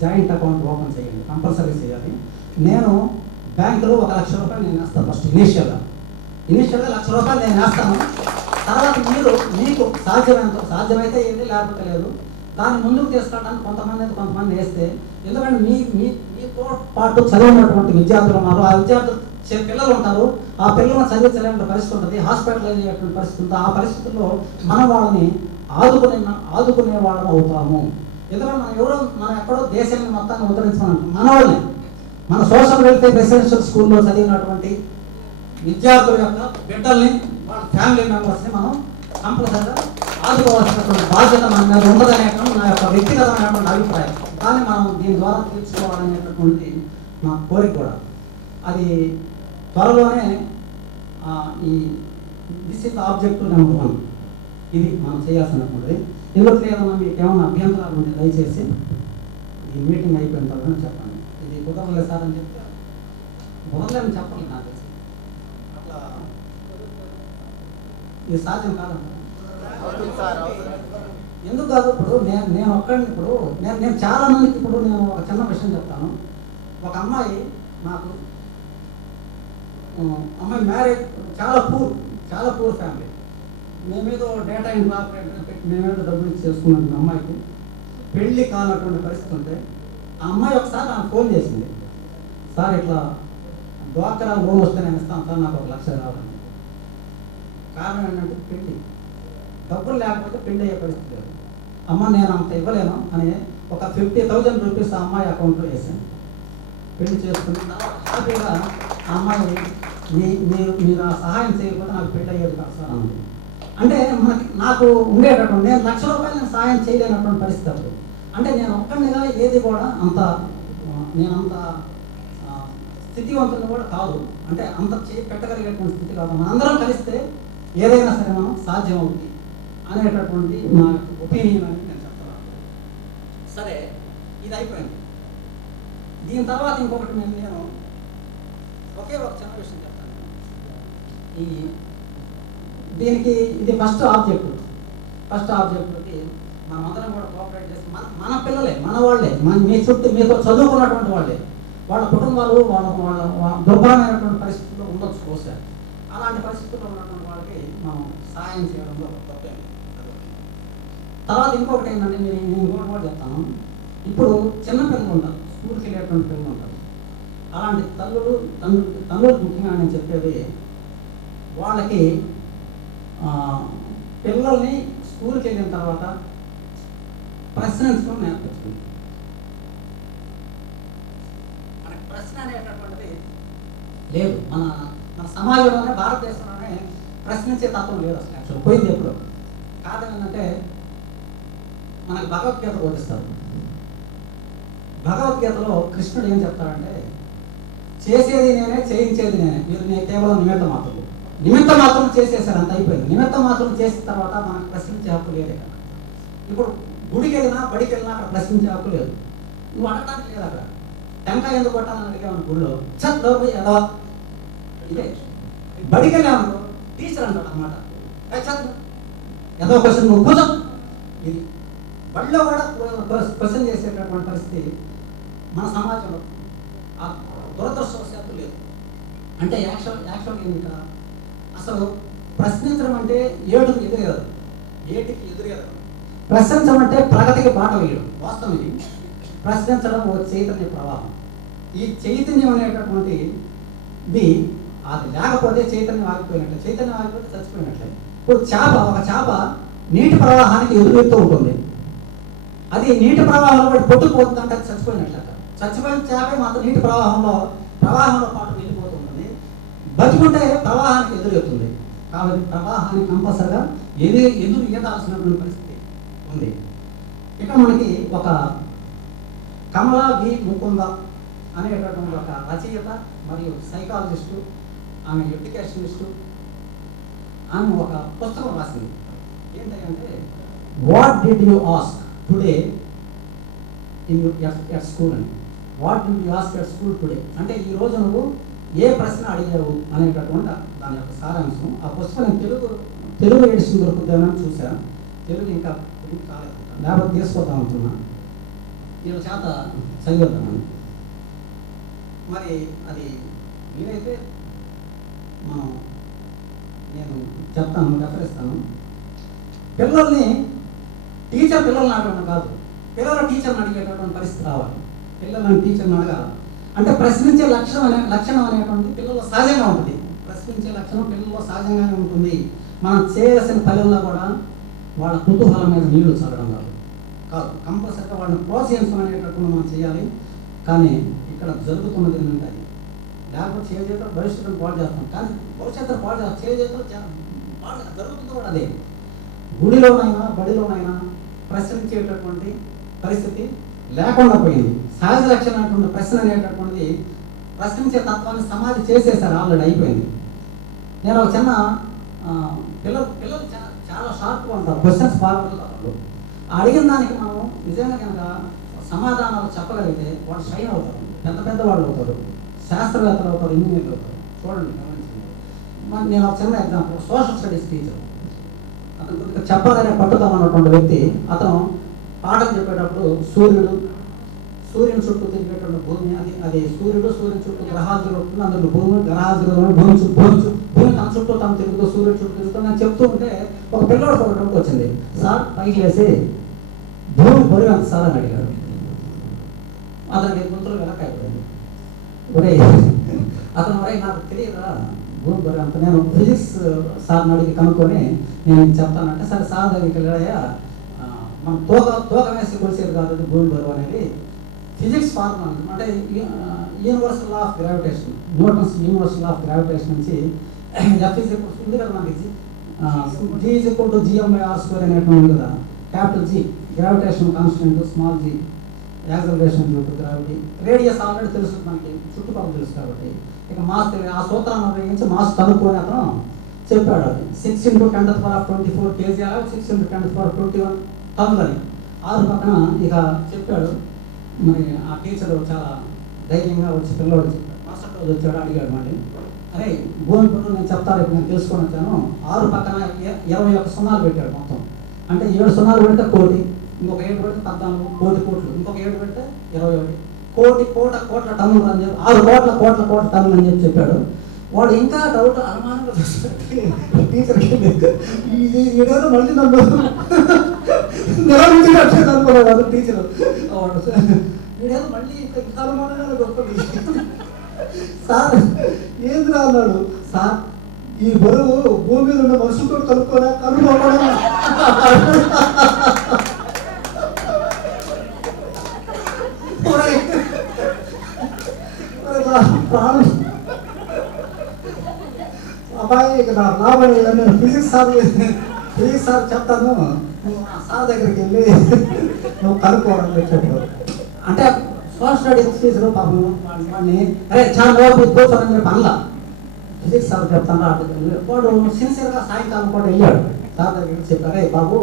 జాయింట్ అకౌంట్ ఓపెన్ చేయండి, కంపల్సరీ చేయాలి. నేను బ్యాంకులో 1 లక్ష రూపాయలు నేను వేస్తాను ఫస్ట్ ఇనీషియల్గా 1 లక్ష రూపాయలు నేను వేస్తాను. తర్వాత మీకు సాధ్యమైతే ఏంటి, లేకపోతే లేదు. దాన్ని ముందుకు తీసుకెళ్ళడానికి కొంతమంది వేస్తే, ఎందుకంటే మీతో పాటు చదివినటువంటి విద్యార్థులు ఉన్నారు, ఆ విద్యార్థులు పిల్లలు ఉంటారు, ఆ పిల్లలను చదివించలేని పరిస్థితి ఉంటుంది, హాస్పిటలైజ్ అయ్యేటువంటి పరిస్థితి ఉంటుంది. ఆ పరిస్థితుల్లో మనం వాళ్ళని ఆదుకునే వాళ్ళం అవుతాము. ఎందుకంటే మనం ఎక్కడో దేశాన్ని మొత్తాన్ని ఉద్ధరించమని మన వాళ్ళని, మన సోషల్ వెల్ఫేర్ రెసిడెన్షియల్ స్కూల్లో చదివినటువంటి విద్యార్థుల యొక్క బిడ్డల్ని, వాళ్ళ ఫ్యామిలీ మెంబర్స్ని మనం కంపల్సరిగా ఆదుకోవాల్సినటువంటి బాధ్యత మన మీద ఉంటుందనేటువంటి నా యొక్క వ్యక్తిగతమైనటువంటి అభిప్రాయం. కానీ మనం దీని ద్వారా తీర్చుకోవాలనేటటువంటి నా కోరిక కూడా. అది త్వరలోనే ఈ దిస్ ఇస్ ఆబ్జెక్టివ్ నెంబర్ 1 ఇది మనం చేయాల్సినటువంటిది. ఇందులో ఏదన్నా మీకు ఏమైనా అభ్యంతరాలు ఉంటే దయచేసి ఈ మీటింగ్ అయిపోయిన తర్వాత చెప్పండి. ఇది కుదరలేదు సార్ అని చెప్తే కుదరలేదని చెప్పలేదు, నాకు తెలిసి అట్లా ఇది సాధ్యం కాదంట. ఎందుకు కాదు, ఇప్పుడు నేను ఒక్కడిని, ఇప్పుడు నేను చాలా మందికి, ఇప్పుడు నేను ఒక చిన్న విషయం చెప్తాను. ఒక అమ్మాయి మ్యారేజ్, చాలా పూర్ ఫ్యామిలీ, మేమేదో డేటా ఎంట్రీ ఆపరేటర్ పెట్టి మేమేదో డబ్బులు ఇచ్చి చేసుకున్నాం. అమ్మాయికి పెళ్లి కానటువంటి పరిస్థితి ఉంటే ఆ అమ్మాయి ఒకసారి నాకు ఫోన్ చేసింది, సార్ ఇట్లా డ్వాక్రా లోన్ వస్తే నేను ఇస్తాను సార్, నాకు 1 లక్ష కావాలని. కారణం ఏంటంటే పెళ్లి, డబ్బులు లేకపోతే పెళ్లి అయ్యే పరిస్థితి లేదు. అమ్మ నేను అంత ఇవ్వలేను అని ఒక 50,000 రూపీస్ ఆ అమ్మాయి అకౌంట్లో వేసాను. పెళ్లి చేసుకుని హ్యాపీగా ఆ అమ్మాయి మీరు ఆ సహాయం చేయకపోతే నాకు పెళ్లి అయ్యేది కాదు సార్ అన్నది. అంటే నాకు ఉండేటటువంటి, నేను 1 లక్ష రూపాయలు నేను సహాయం చేయలేనటువంటి పరిస్థితి అప్పుడు. అంటే నేను ఒక్కడినిగా ఏది కూడా నేనంత స్థితివంతుని కూడా కాదు, అంటే అంత పెట్టగలిగేటువంటి స్థితి కాదు. మనందరం కలిస్తే ఏదైనా సరే మనం సాధ్యం అవుతుంది అనేటటువంటి నా ఒపీనియన్ అని నేను చెప్తున్నాను. సరే, ఇది అయిపోయింది. దీని తర్వాత ఇంకొకటి నేను ఒకే ఒక చిన్న విషయం చెప్తాను. దీనికి ఇది ఫస్ట్ ఆబ్జెక్ట్కి మనమందరం కూడా కోఆపరేట్ చేసి మన పిల్లలే, మన వాళ్ళే, మీ చుట్టూ మీతో చదువుకున్నటువంటి వాళ్ళే, వాళ్ళ కుటుంబాలు వాళ్ళ దుర్భరమైనటువంటి పరిస్థితుల్లో ఉండొచ్చు బహుశా. అలాంటి పరిస్థితుల్లో ఉన్నటువంటి వాళ్ళకి మనం సహాయం చేయడంలో తప్పేమి. తర్వాత ఇంకొకటి ఏంటంటే, నేను ఇంకొకటి కూడా చెప్తాను. ఇప్పుడు చిన్న పిల్లలు ఉంటారు, స్కూల్కి వెళ్ళేటువంటి పిల్లలు ఉంటారు. అలాంటి తల్లులు ముఖ్యంగా నేను చెప్పేది, వాళ్ళకి పిల్లల్ని స్కూల్కి వెళ్ళిన తర్వాత ప్రశ్నించడం నేర్పించుకుంది. మనకి ప్రశ్న అనేటటువంటిది లేదు మన సమాజంలోనే, భారతదేశంలోనే ప్రశ్నించే తత్వం లేదు అసలు. యాక్చువల్ పోయింది ఎప్పుడు. కారణం ఏంటంటే, మనకు భగవద్గీత బోధిస్తారు. భగవద్గీతలో కృష్ణుడు ఏం చెప్తాడంటే, చేసేది నేనే, చేయించేది నేనే, మీరు కేవలం నిమిత్త మాత్రం చేసేసారు, అంత అయిపోయింది. నిమిత్త మాత్రం చేసిన తర్వాత మనకు ప్రశ్నించే హక్కు లేదు. ఇప్పుడు గుడికి వెళ్ళినా బడికి వెళ్ళినా అక్కడ ప్రశ్నించే హక్కు లేదు. నువ్వు అడగడానికి లేదు. అక్కడ టెంకాయ ఎందుకు కొట్టాలని అడిగావు గుడిలో, చదువు ఎలా ఇదే. బడికి వెళ్ళామనుకో టీచర్ అంటాడు అనమాట, చదువు ఏదో క్వశ్చన్ నువ్వు కూర్చో. ఇది బడిలో కూడా క్వశ్చన్ చేసేటటువంటి పరిస్థితి మన సమాజంలో దురదృష్టవశాత్తు లేదు. అంటే యాక్చువల్ ఏంటి, అసలు ప్రశ్నించడం అంటే ఏటికి ఎదురేయదు. ప్రశ్నించడం అంటే ప్రగతికి బాట వేయడం. వాస్తవం ఇది. ప్రశ్నించడం ఒక చైతన్య ప్రవాహం. ఈ చైతన్యం అనేటటువంటి ఇది అది లేకపోతే చైతన్యం ఆగిపోయినట్లే, చైతన్యం ఆగిపోతే చచ్చిపోయినట్లే. ఇప్పుడు ఒక చేప నీటి ప్రవాహానికి ఎదురెత్తూ ఉంటుంది. అది నీటి ప్రవాహంలో కూడా పొట్టుకుపోతుందంటే అది చచ్చిపోయినట్లే. చచ్చిపోయిన చేపే మాత్రం నీటి ప్రవాహంలో పాటు వెళ్ళిపోతూ ఉంటుంది. బతికుంటే ప్రవాహానికి ఎదురెత్తుంది. కాబట్టి ప్రవాహానికి కంపల్సరిగా ఎదురు ఈదాల్సినటువంటి పరిస్థితి ఉంది. ఇక్కడ మనకి ఒక కమలా వి ముకుంద అనేటటువంటి ఒక రచయిత మరియు సైకాలజిస్టు, ఆమె ఎడ్యుకేషనిస్టు, ఆమె ఒక పుస్తకం రాసింది. ఏంటంటే, what did you ask today in at school అని. What did you ask at school today అంటే, ఈరోజు నువ్వు ఏ ప్రశ్న అడిగావు అనేటటువంటి దాని యొక్క సారాంశం. ఆ పుస్తకం నేను తెలుగు ఎడిషన్ దొరుకుతుందని చూశాను. తెలుగు ఇంకా పూర్తి కాలేదంట, లేకపోతే తీసుకొద్దాం అనుకున్నా, వీళ్ళ చేత చదివేద్దామని. మరి అది వీలైతే నేను చెప్తాను, రెఫరిస్తాను. పిల్లల్ని పిల్లల్ని అడగడం కాదు, పిల్లల టీచర్ని అడిగేటటువంటి పరిస్థితి రావాలి. పిల్లలని టీచర్ని అడగాలి. అంటే ప్రశ్నించే లక్షణం అనేటువంటి పిల్లల్లో సహజంగా ఉంటుంది. ప్రశ్నించే లక్షణం పిల్లల్లో సహజంగానే ఉంటుంది. మనం చేయాల్సిన పనుల్లో కూడా వాళ్ళ కుతూహలం మీద నీళ్లు చల్లడం కాదు, కంపల్సరీగా వాళ్ళని ప్రోత్సహించడం అనేటటువంటి మనం చేయాలి. కానీ ఇక్కడ జరుగుతున్నది ఏంటంటే, లేకపోతే చేతితో భవిష్యత్తును పాడు చేస్తాం, కానీ భవిష్యత్తును పాడు చేస్తాం, చేతితో జరుగుతుంది కూడా అదే. గుడిలోనైనా బడిలోనైనా ప్రశ్నించేటటువంటి పరిస్థితి లేకుండా పోయింది. సహజ లక్షణం అనేటువంటి ప్రశ్న అనేటటువంటిది, ప్రశ్నించే తత్వాన్ని సమాజం చేసేసారు, ఆల్రెడీ అయిపోయింది. నేను ఒక చిన్న పిల్లలు చాలా షార్ప్గా ఉంటారు, క్వశ్చన్స్ బాగా అడుగుతారు. అడిగిన దానికి మనం నిజంగా కనుక సమాధానాలు చెప్పగలిగితే వాళ్ళు షైన్ అవుతారు, పెద్ద వాళ్ళు అవుతారు, శాస్త్రవేత్తలు అవుతారు, ఇంజనీర్లు అవుతారు. చూడండి, గమనించండి. నేను ఒక చిన్న ఎగ్జాంపుల్, సోషల్ స్టడీస్ టీచర్. అతను కొద్దిగా చెప్పాలనే పట్టుదల ఉన్నటువంటి వ్యక్తి. అతను పాఠం చెప్పేటప్పుడు సూర్యుని చుట్టూ తిరిగేటువంటి భూమి, అది సూర్యుని చుట్టూ గ్రహాలు తిరుగుతుంది, అందులో గ్రహాలు తిరుగుతుంది, భూమి తన చుట్టూ తను తిరుగుతూ సూర్యుడు చుట్టూ తిరుగుతూ నేను చెప్తూ ఉంటే ఒక పిల్లవాడు ఒకటి వచ్చింది, సార్ పైకి వేసి భూమి బరువు ఎంత సార్ అని అడిగాడు. అతనికి గుంతలు వెనకైపోయింది. అతను నాకు తెలియదా భూమి బరువు అంత, నేను ఫిజిక్స్ సార్ని అడిగి కనుక్కొని నేను చెప్తానంటే, సరే సార్ దగ్గరికి వెళ్ళాయా, మనం తోక వేసి కొలిసేది కాదు భూమి బరువు అనేది, ఫిజిక్స్ ఫార్ములా అంటే universal law of gravitation, Newton's universal law of gravitation నుంచి F ఉంది కదా మనకి, G = gm/r² అనేటువంటి కదా, capital G gravitation constant, small g acceleration due to gravity, radius already తెలుసు మనకి, చుట్టుపక్కల తెలుసు కాబట్టి ఇక మాస్ ఆ సూత్రాన్ని ఉపయోగించి మాస్ కనుక్కొని అతను చెప్పాడు. 6 × 10⁻24 kg, 6 × 10⁻21 టన్నులని 6 పక్కన ఇక చెప్పాడు. మరి ఆ టీచర్ చాలా ధైర్యంగా వచ్చి పిల్లవాడు చెప్పాడు. మరుసటి రోజు వచ్చాడు, అడిగాడు మళ్ళీ, అరే భూమి పనులు నేను చెప్తాను, ఇప్పుడు నేను తెలుసుకొని వచ్చాను. 6 పక్కన 21 సున్నాలు పెట్టాడు. మొత్తం అంటే 7 సున్నాలు పెడితే కోటి, ఇంకొక 7 పెడితే 14 కోట్లు, ఇంకొక 7 పెడితే 21 కోట్ల టన్నులు అని చెప్పి, 6 కోట్ల టన్నులు అని చెప్పాడు. వాడు ఇంకా డౌట్ అనుమానంగా టీచర్కి ఏదో మళ్ళీ నన్ను నిలబెట్టినట్లేదు అనుకున్నాడు టీచర్. వీడేదో మళ్ళీ ఇంకా అనుమానంగా గొప్పది. సార్ ఏంద్రా అన్నాడు. సార్ ఈ బరువు భూమి మీద ఉన్న మనుషులతో కనుక్కోవడం ప్రాణం అబ్బాయి రాబడి ఫిజిక్స్ సార్ చెప్తాను, సార్ దగ్గరికి వెళ్ళి నువ్వు కనుక్కోవడం చెప్పాడు. అంటే సోషల్ స్టడీస్ టీచర్ పాపం వాడిని అరే చాలా కూర్చోని చెప్పి అనలా, ఫిజిక్స్ సార్ చెప్తాను అటు వాడు సిన్సియర్గా సాయంకాలం కూడా వెళ్ళాడు. సార్ దగ్గరికి చెప్పారు, అరే బాబు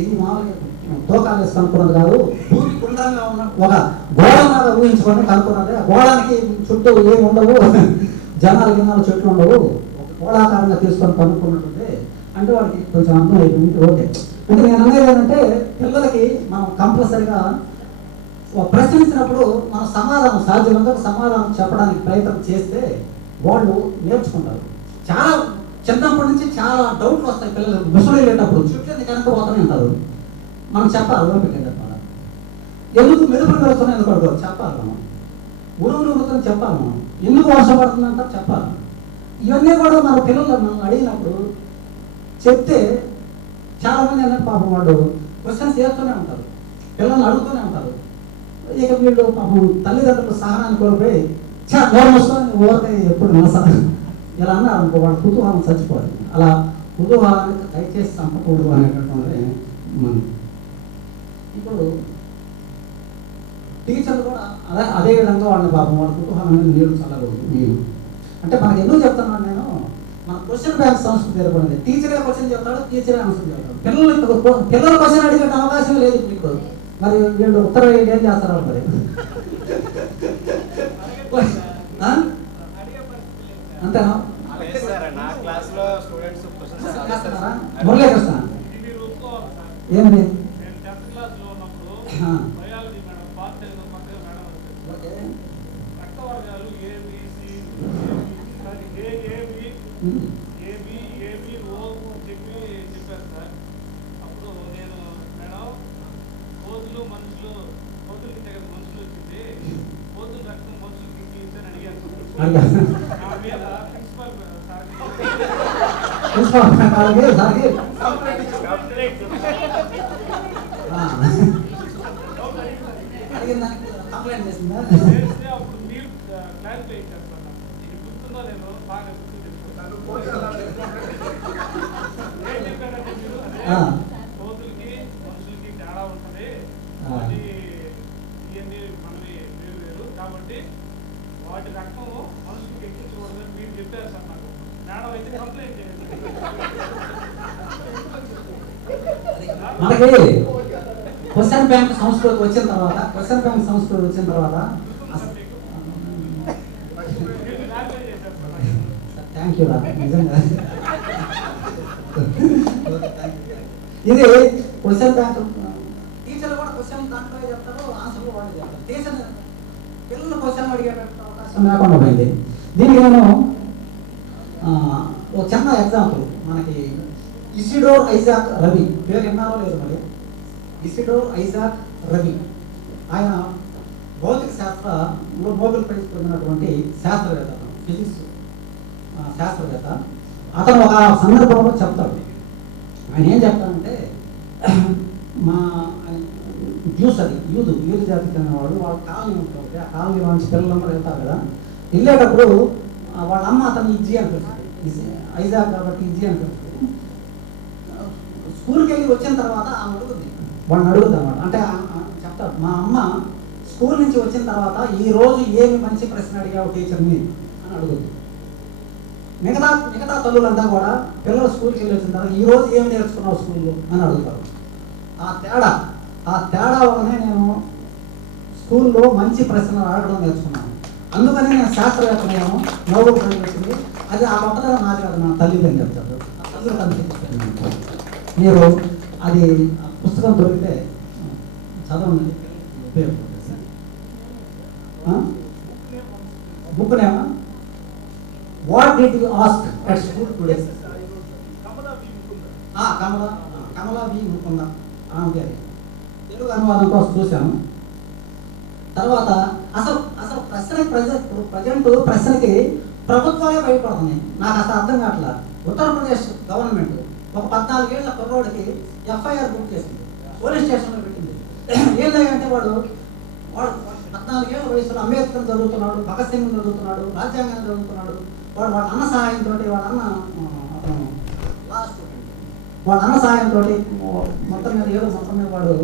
ఇది మామూలుగా తోకాలు వేసి కనుక్కున్నది కాదు, భూమి గుండ్రంగా ఉన్న ఒక గోడ మీద ఊహించుకొని కనుక్కున్నది, ఆ గోడానికి చుట్టూ ఏమి ఉండవు, గిన్నాలు చెట్లు ఉండవు, గోళాకారంగా తీసుకొని కనుక్కున్నట్టుంది అంటే వాడికి కొంచెం అర్థం అయిపోయింది. ఓకే అంటే నేను అనేది ఏంటంటే, పిల్లలకి మనం కంపల్సరిగా ప్రశ్నించినప్పుడు మన సమాధానం సాధ్యమంతా సమాధానం చెప్పడానికి ప్రయత్నం చేస్తే వాళ్ళు నేర్చుకుంటారు. చాలా చిన్నప్పటి నుంచి చాలా డౌట్లు వస్తాయి పిల్లలు, ముసలి వెళ్ళేటప్పుడు చుట్టూ వెనకపోతూనే ఉంటారు. మనం చెప్పాలి, ఓపిక చెప్పాలి. ఎందుకు మెరుపులు పెడుతున్నాయి ఎందుకు పడుకోరు చెప్పాలి, మనం ఉరువులు ఉరుకుని చెప్పాలి, మనం ఎందుకు వర్షం పడుతుందంటారు చెప్పాలి. ఇవన్నీ కూడా మన పిల్లలు మనం అడిగినప్పుడు చెప్తే చాలామంది ఏంటంటే పాపం వాళ్ళు క్వశ్చన్స్ చేస్తూనే ఉంటారు, పిల్లల్ని అడుగుతూనే ఉంటారు. ఇక వీళ్ళు పాపం తల్లిదండ్రులు సహనాన్ని కోల్పోయి నోరు మూసుకొని ఓకే ఎప్పుడు నస ఇలా అన్నారు అనుకో, వాళ్ళ కుతూహలం చచ్చిపోవాలి. అలా కుతూహలాన్ని దయచేసి చంపకూడదు అనేటటువంటి ఇప్పుడు టీచర్లు కూడా అదే విధంగా వాళ్ళని పాపం వాళ్ళ కుతూహలం అనేది నీళ్ళు చల్లకూడదు. నేను అంటే మనకు ఎందుకు చెప్తున్నాను, నేను మన క్వశ్చన్ బ్యాంక్ సంస్కృతి ఏర్పడింది. టీచరే క్వశ్చన్ చెప్తాడు, టీచరే ఆన్సర్ చెప్తాడు. పిల్లల క్వశ్చన్ అడిగే అవకాశం లేదు ఇప్పుడు. మరి వీళ్ళు ఉత్తరం ఏం చేస్తారు మరి అంతేనా? మురళీకృష్ణ ఏంటి మద్రాసులో ఉన్నప్పుడు బయాలజీ మేడం పార్ట్ టైం పక్కన మేడం వచ్చేది. రక్త వర్గాలు ఏబిసి ఏబిఓ చెప్పారు సార్. అప్పుడు నేను మేడం కోతులు మనుషులు కోతులకి దగ్గర మనుషులు వచ్చింది, కోతులు రక్తం మనుషులకి ఇచ్చారని అడిగాను. నా మీద ప్రిన్సిపల్ చేస్తే అప్పుడు మీరు క్లారిఫై చేస్తాను. ఇది గుర్తుందో లేదో బాగా గుర్తు తెచ్చుకుంటాను. ఏం చెప్పారంటే మీరు అదే కోతులకి మనుషులకి తేడా ఉంటుంది, వాటి ఇవన్నీ మనవి వేరు వేరు కాబట్టి వాటి రక్తం మనుషులకి ఎక్కించకూడదని మీరు చెప్పారు సార్. నాకు మేడం అయితే కంప్లైంట్ చేయండి. మనకి క్వశ్చన్ బ్యాంక్ సంస్కృతి వచ్చిన తర్వాత థ్యాంక్ యూ రా, నిజంగా ఇది క్వశ్చన్ బ్యాంక్. టీచర్లు కూడా క్వశ్చన్ దాంట్లో చెప్తారు, ఆన్సర్లు వాళ్ళు చెప్తారు. టీచర్ పిల్లలు క్వశ్చన్ అడిగేటట్టు అవకాశం లేకుండా పోయింది. దీనికి నేను ఒక చిన్న ఎగ్జాంపుల్, మనకి ఇసిడోర్ ఐజాక్ రవి పేరు విన్నారో లేదు మరి. ఇసిడోర్ ఐజాక్ రవి ఆయన భౌతిక శాస్త్ర నోబెల్ ప్రైజ్ పొందినటువంటి శాస్త్రవేత్త, ఫిజిక్స్ శాస్త్రవేత్త. అతను ఒక సందర్భంలో చెప్తాడు. ఆయన ఏం చెప్తాడంటే, మా జ్యూస్ అది యూత్ జాతికి చెందినవాడు, వాళ్ళ కాలనీ ఉంటుంది. ఆ కాలనీ నుంచి పిల్లలందరూ వెళ్తారు కదా, వెళ్ళేటప్పుడు వాళ్ళ అమ్మ అతను ఇజ్జి అని పిలుస్తుంది. ఐజాక్ కాబట్టి ఇజ్జి అని పిలుస్తుంది. స్కూల్కి వెళ్ళి వచ్చిన తర్వాత ఆమె అడుగుద్ది, వాడిని అడుగుద్ది అన్నమాట. అంటే చెప్తాడు, మా అమ్మ స్కూల్ నుంచి వచ్చిన తర్వాత ఈ రోజు ఏమి మంచి ప్రశ్న అడిగావు టీచర్ని అని అడుగుద్ది. మిగతా తల్లులంతా కూడా పిల్లలు స్కూల్కి వెళ్ళి వచ్చిన తర్వాత ఈ రోజు ఏమి నేర్చుకున్నావు స్కూల్లో అని అడుగుతారు. ఆ తేడా వల్లనే నేను స్కూల్లో మంచి ప్రశ్నలు అడగడం నేర్చుకున్నాను. అందుకని నేను శాస్త్రవేత్తనేమో నోబెల్ ప్రైజ్ వచ్చింది. అది ఆ గొప్పతనం నాది కాదు, నా తల్లిదండ్రులు చెప్తారు. ఆ తల్లి కనిపించారు. మీరు అది పుస్తకం దొరికితే చదవండి, ఉపయోగపడుతుంది. బుక్ నేమా what did you ask at school today? Kamala V Mukunda ఆమె తెలుగు అనువాదం కోసం చూశాను. తర్వాత అసలు ప్రశ్నకి ప్రభుత్వాలే భయపడుతున్నాయి. నాకు అసలు అర్థం కావట్లా. ఉత్తరప్రదేశ్ గవర్నమెంట్ ఒక 14 ఏళ్ల కుర్రోడికి ఎఫ్ఐఆర్ బుక్ చేసింది, పోలీస్ స్టేషన్లో పెట్టింది. ఏంటంటే వాడు 14 ఏళ్ల వయసులో అంబేద్కర్ చదువుతున్నాడు, భగత్ సింగ్ చదువుతున్నాడు, రాజ్యాంగాన్ని చదువుతున్నాడు. వాళ్ళ అన్న సహాయంతో వాళ్ళ అన్న సహాయంతో మొత్తం మీద వాడు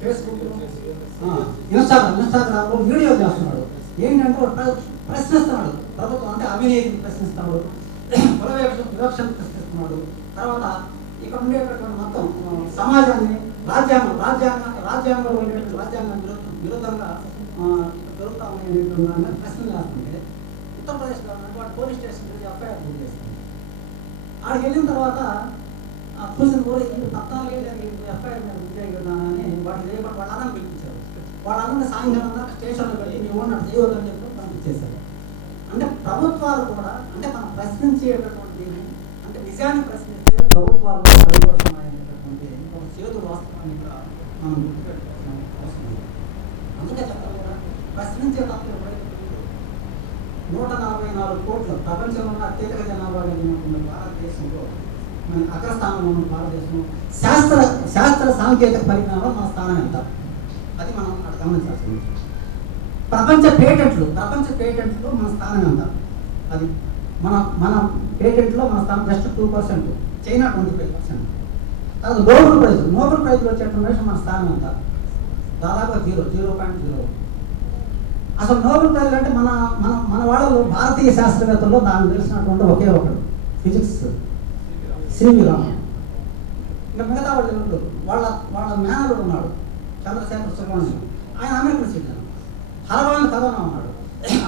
ఫేస్బుక్ ఇన్స్టాగ్రామ్లో వీడియో చేస్తున్నాడు. ఏంటంటే వాడు ప్రశ్నిస్తున్నాడు ప్రభుత్వం, అంటే అవినీతిని ప్రశ్నిస్తున్నాడు, కుల వివక్షను ప్రశ్నిస్తున్నాడు. తర్వాత ఇక్కడ ఉండేటటువంటి మొత్తం సమాజాన్ని రాజ్యాంగంలో ఉండేటువంటి రాజ్యాంగాన్ని విరుద్ధంగా జరుగుతా ఉండేటువంటి ప్రశ్నలు చేస్తుంటే ఉత్తరప్రదేశ్ గవర్నమెంట్ వాడు పోలీస్ స్టేషన్ ఎఫ్ఐఆర్ బుక్ చేస్తుంది. ఆడికి వెళ్ళిన తర్వాత చూసిన కూడా 14 ఏళ్ళు ఎఫ్ఐఆర్ మీద బుక్ చేయగలదానని వాడు చేయబడి వాళ్ళ అన్నని పిలిపించారు. వాళ్ళ అన్నని సాయంత్రం స్టేషన్లో పెట్టి మీ ఓనర్ చేయవద్దని చెప్పి పంపించేశారు. అంటే ప్రభుత్వాలు కూడా, అంటే మనం ప్రశ్నించేటటువంటి, అంటే నిజాన్ని ప్రశ్నిస్తే ప్రభుత్వాలు భయపడుతున్నాయనేటటువంటి ఒక చేదు వాస్తవాన్ని ఇక్కడ మనం గుర్తుపెట్టుకోవాల్సిన అవసరం ఉంది. అందుకే చెప్పాలి కదా, ప్రశ్నించే తప్పులు ఎప్పుడైతే 144 కోట్ల ప్రపంచంలో అత్యధిక జనాభా కలిగినటువంటి భారతదేశంలో మన అగ్రస్థానంలో ఉన్న భారతదేశంలో శాస్త్ర సాంకేతిక పరిజ్ఞానంలో మన స్థానం ఎంత, అది మనం అక్కడ గమనించాల్సింది. ప్రపంచ పేటెంట్లు మన స్థానం ఎంత, అది మన పేటెంట్లో మన స్థానం జస్ట్ 2%, చైనా 25%. తర్వాత నోబెల్ ప్రైజ్లో వచ్చేటువంటి మన స్థానం ఎంత, దాదాపు 0.0. అసలు నోబెల్ ప్రైజ్ అంటే మన వాళ్ళలో భారతీయ శాస్త్రవేత్తల్లో దాన్ని తెలిసినటువంటి ఒకే ఒకడు ఫిజిక్స్ సివి రామన్. ఇంకా మిగతా వాళ్ళు వాళ్ళ మేనలుడు ఉన్నాడు చంద్రశేఖర్ సుబ్రహ్మణ్యం, ఆయన అమెరికన్ సిటిజన్. హరగోవింద్ కరోనా ఉన్నాడు,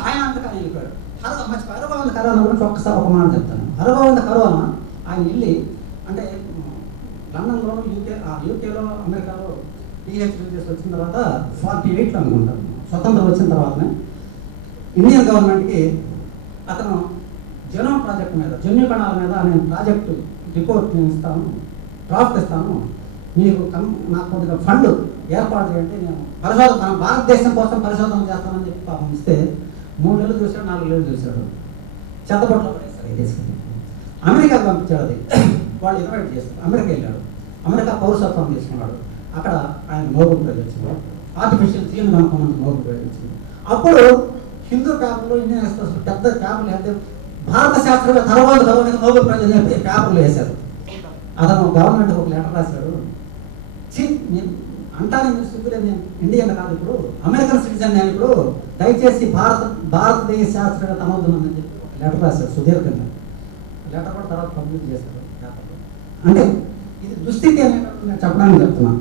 ఆయన అంతకని వెళ్ళిపోయాడు. హరగోవింద్ కరోనా గురించి ఒక్కసారి ఒక మాట చెప్తాను. హరగోవింద్ కరోనా ఆయన వెళ్ళి, అంటే లండన్లోను యూకేలో అమెరికాలో పిహెచ్డీ చేసి వచ్చిన తర్వాత 48 అనుకుంటాను, స్వతంత్రం వచ్చిన తర్వాతనే ఇండియన్ గవర్నమెంట్కి అతను జెనోమ్ ప్రాజెక్ట్ మీద, జన్యు కణాల మీద నేను ప్రాజెక్టు రిపోర్ట్ నేను ఇస్తాను, డ్రాఫ్ట్ ఇస్తాను, మీరు నాకు కొద్దిగా ఫండ్ ఏర్పాటు చేయండి, నేను పరిశోధన భారతదేశం కోసం పరిశోధన చేస్తానని చెప్పి పాపం ఇస్తే 3 నెలలు చూశాడు, 4 నెలలు చూశాడు, చెత్తబొట్లో పడేస్తారు తీసుకుని. అమెరికాకు పంపించాడు. అది వాళ్ళు ఇన్వైట్ చేస్తారు. అమెరికా వెళ్ళాడు, అమెరికా పౌరసత్వం తీసుకున్నాడు. అక్కడ ఆయన నోబెల్ ప్రైజ్ వచ్చింది. ఆర్టిఫిషియల్ జీన్ కనుక్కోమని నోబెల్ ప్రైజ్ వచ్చింది. అప్పుడు హిందూ పేపర్లు, ఇండియన్ ఎక్స్ప్రెస్ పెద్ద పేపర్లు అయితే భారత శాస్త్రవేత్త తర్వాత నోబెల్ ప్రైజ్ అని చెప్పి పేపర్లు వేశారు. అతను గవర్నమెంట్కి ఒక లెటర్ రాశాడు, అంటానే మీరు సిగ్గులే, నేను ఇండియన్ కాదు, ఇప్పుడు అమెరికన్ సిటిజన్, నేను ఇప్పుడు దయచేసి భారతదేశ శాస్త్రవేత్త అనవుతున్నానని చెప్పి ఒక లెటర్ రాశారు సుదీర్ఘంగా. లెటర్ కూడా తర్వాత పబ్లిష్ చేశారు పేపర్లో. అంటే ఇది దుస్థితి అనేటప్పుడు నేను చెప్పడానికి చెప్తున్నాను.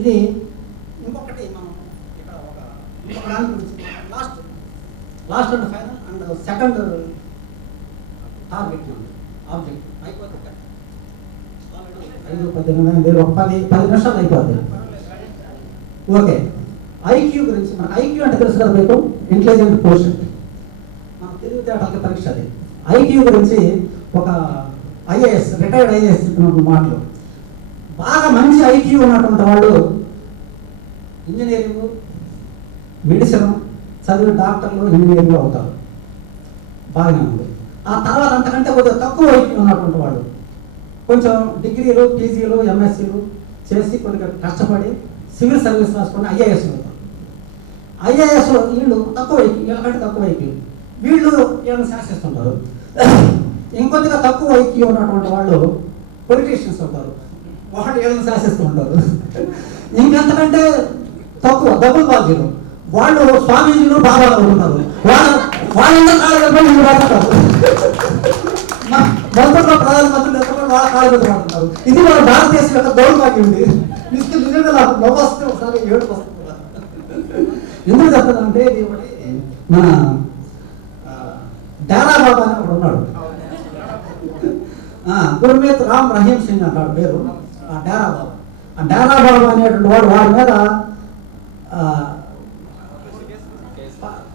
ఇది ఇంకొకటి మనం ఇక్కడ ఇంకొక దాని గురించి last and final and second target object అయిపోతుంది. 5-10 ఒక 10 నిమిషాలు అయిపోతుంది. ఓకే, ఐక్యూ గురించి. మన ఐక్యూ అంటే తెలుసు కదా మీకు, ఇంటెలిజెంట్ కోషెంట్, మన తెలివితేటలకి పరీక్ష. అది ఐక్యూ గురించి ఒక ఐఏఎస్, రిటైర్డ్ ఐఏఎస్ చెప్పినటువంటి మాటలు. బాగా మంచి ఐక్యూ ఉన్నటువంటి వాళ్ళు ఇంజనీరింగ్, మెడిసిన్ చదివిన డాక్టర్లు, ఇంజనీరింగ్లో అవుతారు, బాగానే ఉంది. ఆ తర్వాత అంతకంటే కొద్దిగా తక్కువ ఐక్యూ ఉన్నటువంటి వాళ్ళు కొంచెం డిగ్రీలు, పీజీలు, ఎంఎస్సీలు చేసి కొద్దిగా కష్టపడి సివిల్ సర్వీస్ రాసుకొని ఐఏఎస్ అవుతారు. ఐఏఎస్ వీళ్ళు తక్కువ ఐక్యూ, వీళ్ళకంటే తక్కువ ఐక్యూ, వీళ్ళు వీళ్ళని శాసిస్తుంటారు. ఇంకొద్దిగా తక్కువ ఐక్యూ ఉన్నటువంటి వాళ్ళు పొలిటీషియన్స్ అవుతారు, వాళ్ళు వీళ్ళని శాసిస్తూ ఉంటారు. ఇంకెంతకంటే తక్కువ డబుల్ బాధ్యులు, వాళ్ళు స్వామీజీలు, బాబాలు అవుతుంటారు, వాళ్ళందరూ కాళ్ళు రాస్తారు. మొదట్లో ప్రధానమంత్రులు ఎంతమంది వాళ్ళ కాళ్ళ మీద పడుతుంటారు. ఇది మన భారతదేశం యొక్క దౌర్భాగ్యం. ఉంది నిజంగా నాకు నవ్వు వస్తే ఒకసారి ఏడుపు వస్తుంది. ఎందుకు చెప్తానంటే ఇది మన డేరా బాబా అని ఒకడు ఉన్నాడు, గుర్మీత్ రామ్ రహీం సింగ్ అంటాడు పేరు. ఆ డేరా బాబా, ఆ డేరా బాబా అనేటువంటి వాడి మీద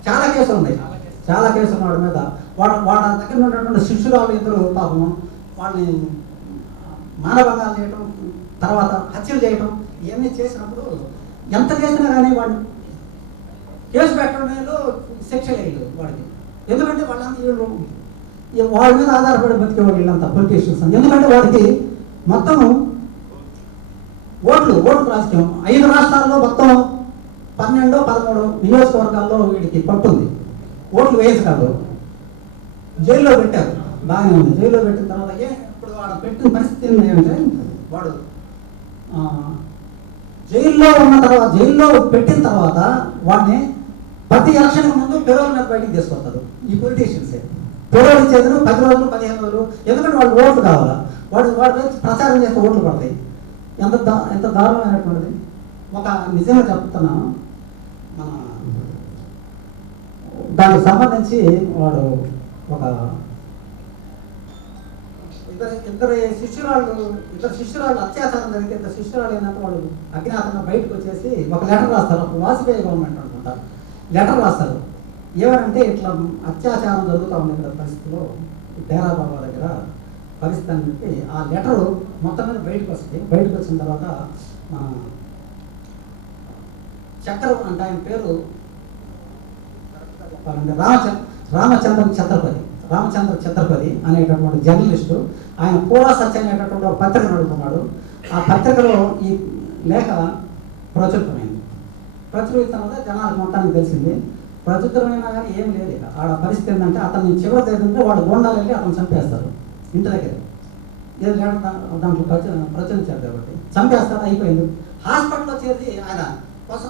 చాలా కేసులు ఉన్నాయి. చాలా కేసులు వాడి మీద. వాడు దగ్గర ఉన్నటువంటి శిష్యురాలు ఇద్దరు పాపం వాళ్ళని మానభంగాలు చేయటం, తర్వాత హత్యలు చేయటం, ఇవన్నీ చేసినప్పుడు ఎంత చేసినా కానీ వాడు కేసు పెట్టడంలో శిక్ష లేదు వాడికి. ఎందుకంటే వాళ్ళంతా వాళ్ళ మీద ఆధారపడి బతికేవాళ్ళు వీళ్ళంతా పొలిటీషియన్స్. ఎందుకంటే వాడికి మొత్తం ఓట్లు రాజకీయం 5 రాష్ట్రాల్లో మొత్తం 12-13 నియోజకవర్గాల్లో వీడికి పట్టుంది. ఓట్లు వేయించగలరు. జైల్లో పెట్టారు, బాగానే ఉంది. జైల్లో పెట్టిన తర్వాత ఇప్పుడు వాడు పెట్టిన పరిస్థితి ఏంటంటే వాడు జైల్లో పెట్టిన తర్వాత వాడిని ప్రతి ఎలక్షన్ ముందు పెరోల్ మీద బయటికి తీసుకొస్తారు ఈ పొలిటీషియన్సే. పెరోల్ ఇచ్చేది 10 రోజులు, 15 రోజులు. ఎందుకంటే వాళ్ళు ఓట్లు కావాలా, వాడు ప్రచారం చేస్తే ఓట్లు పడతాయి. ఎంత దారుణమైనటువంటిది. ఒక నిజంగా చెప్తున్నాను, మన దానికి సంబంధించి వాడు ఒక ఇద్దరు శిష్యురాళ్ళు అత్యాచారం జరిగితే ఇద్దరు శిష్యురాలు ఏంటంటే వాళ్ళు అజ్ఞాతంగా బయటకు వచ్చేసి ఒక లెటర్ రాస్తారు. అప్పుడు వాజ్పేయి గవర్నమెంట్ అనుకుంటా లెటర్ రాస్తారు. ఏమనంటే ఇట్లా అత్యాచారం జరుగుతూ ఉంది ఇక్కడ పరిస్థితిలో డేరా బాబా దగ్గర పరిస్థితి అని చెప్పి ఆ లెటరు మొత్తం మీద బయటకు వస్తుంది. బయటకు వచ్చిన తర్వాత చక్ర అంటే ఆయన పేరు చెప్పాలంటే రామచంద్ర ఛత్రపతి అనేటటువంటి జర్నలిస్టు. ఆయన పూరా సత్య అనేటటువంటి ఒక పత్రిక నడుపుతున్నాడు. ఆ పత్రికలో ఈ లేఖ ప్రచురితమైంది. ప్రచురిత తర్వాత జనాలకు మొత్తానికి తెలిసింది. ప్రచురితమైనా కానీ ఏం లేదు. ఇక ఆడ పరిస్థితి ఏంటంటే అతన్ని చివరి ఏంటంటే వాళ్ళు గోండాలు వెళ్ళి అతను చంపేస్తారు ఇంటి దగ్గర. దాంట్లో ప్రచురించారు కాబట్టి చంపేస్తారు, అయిపోయింది. హాస్పిటల్లో చేరి ఆయన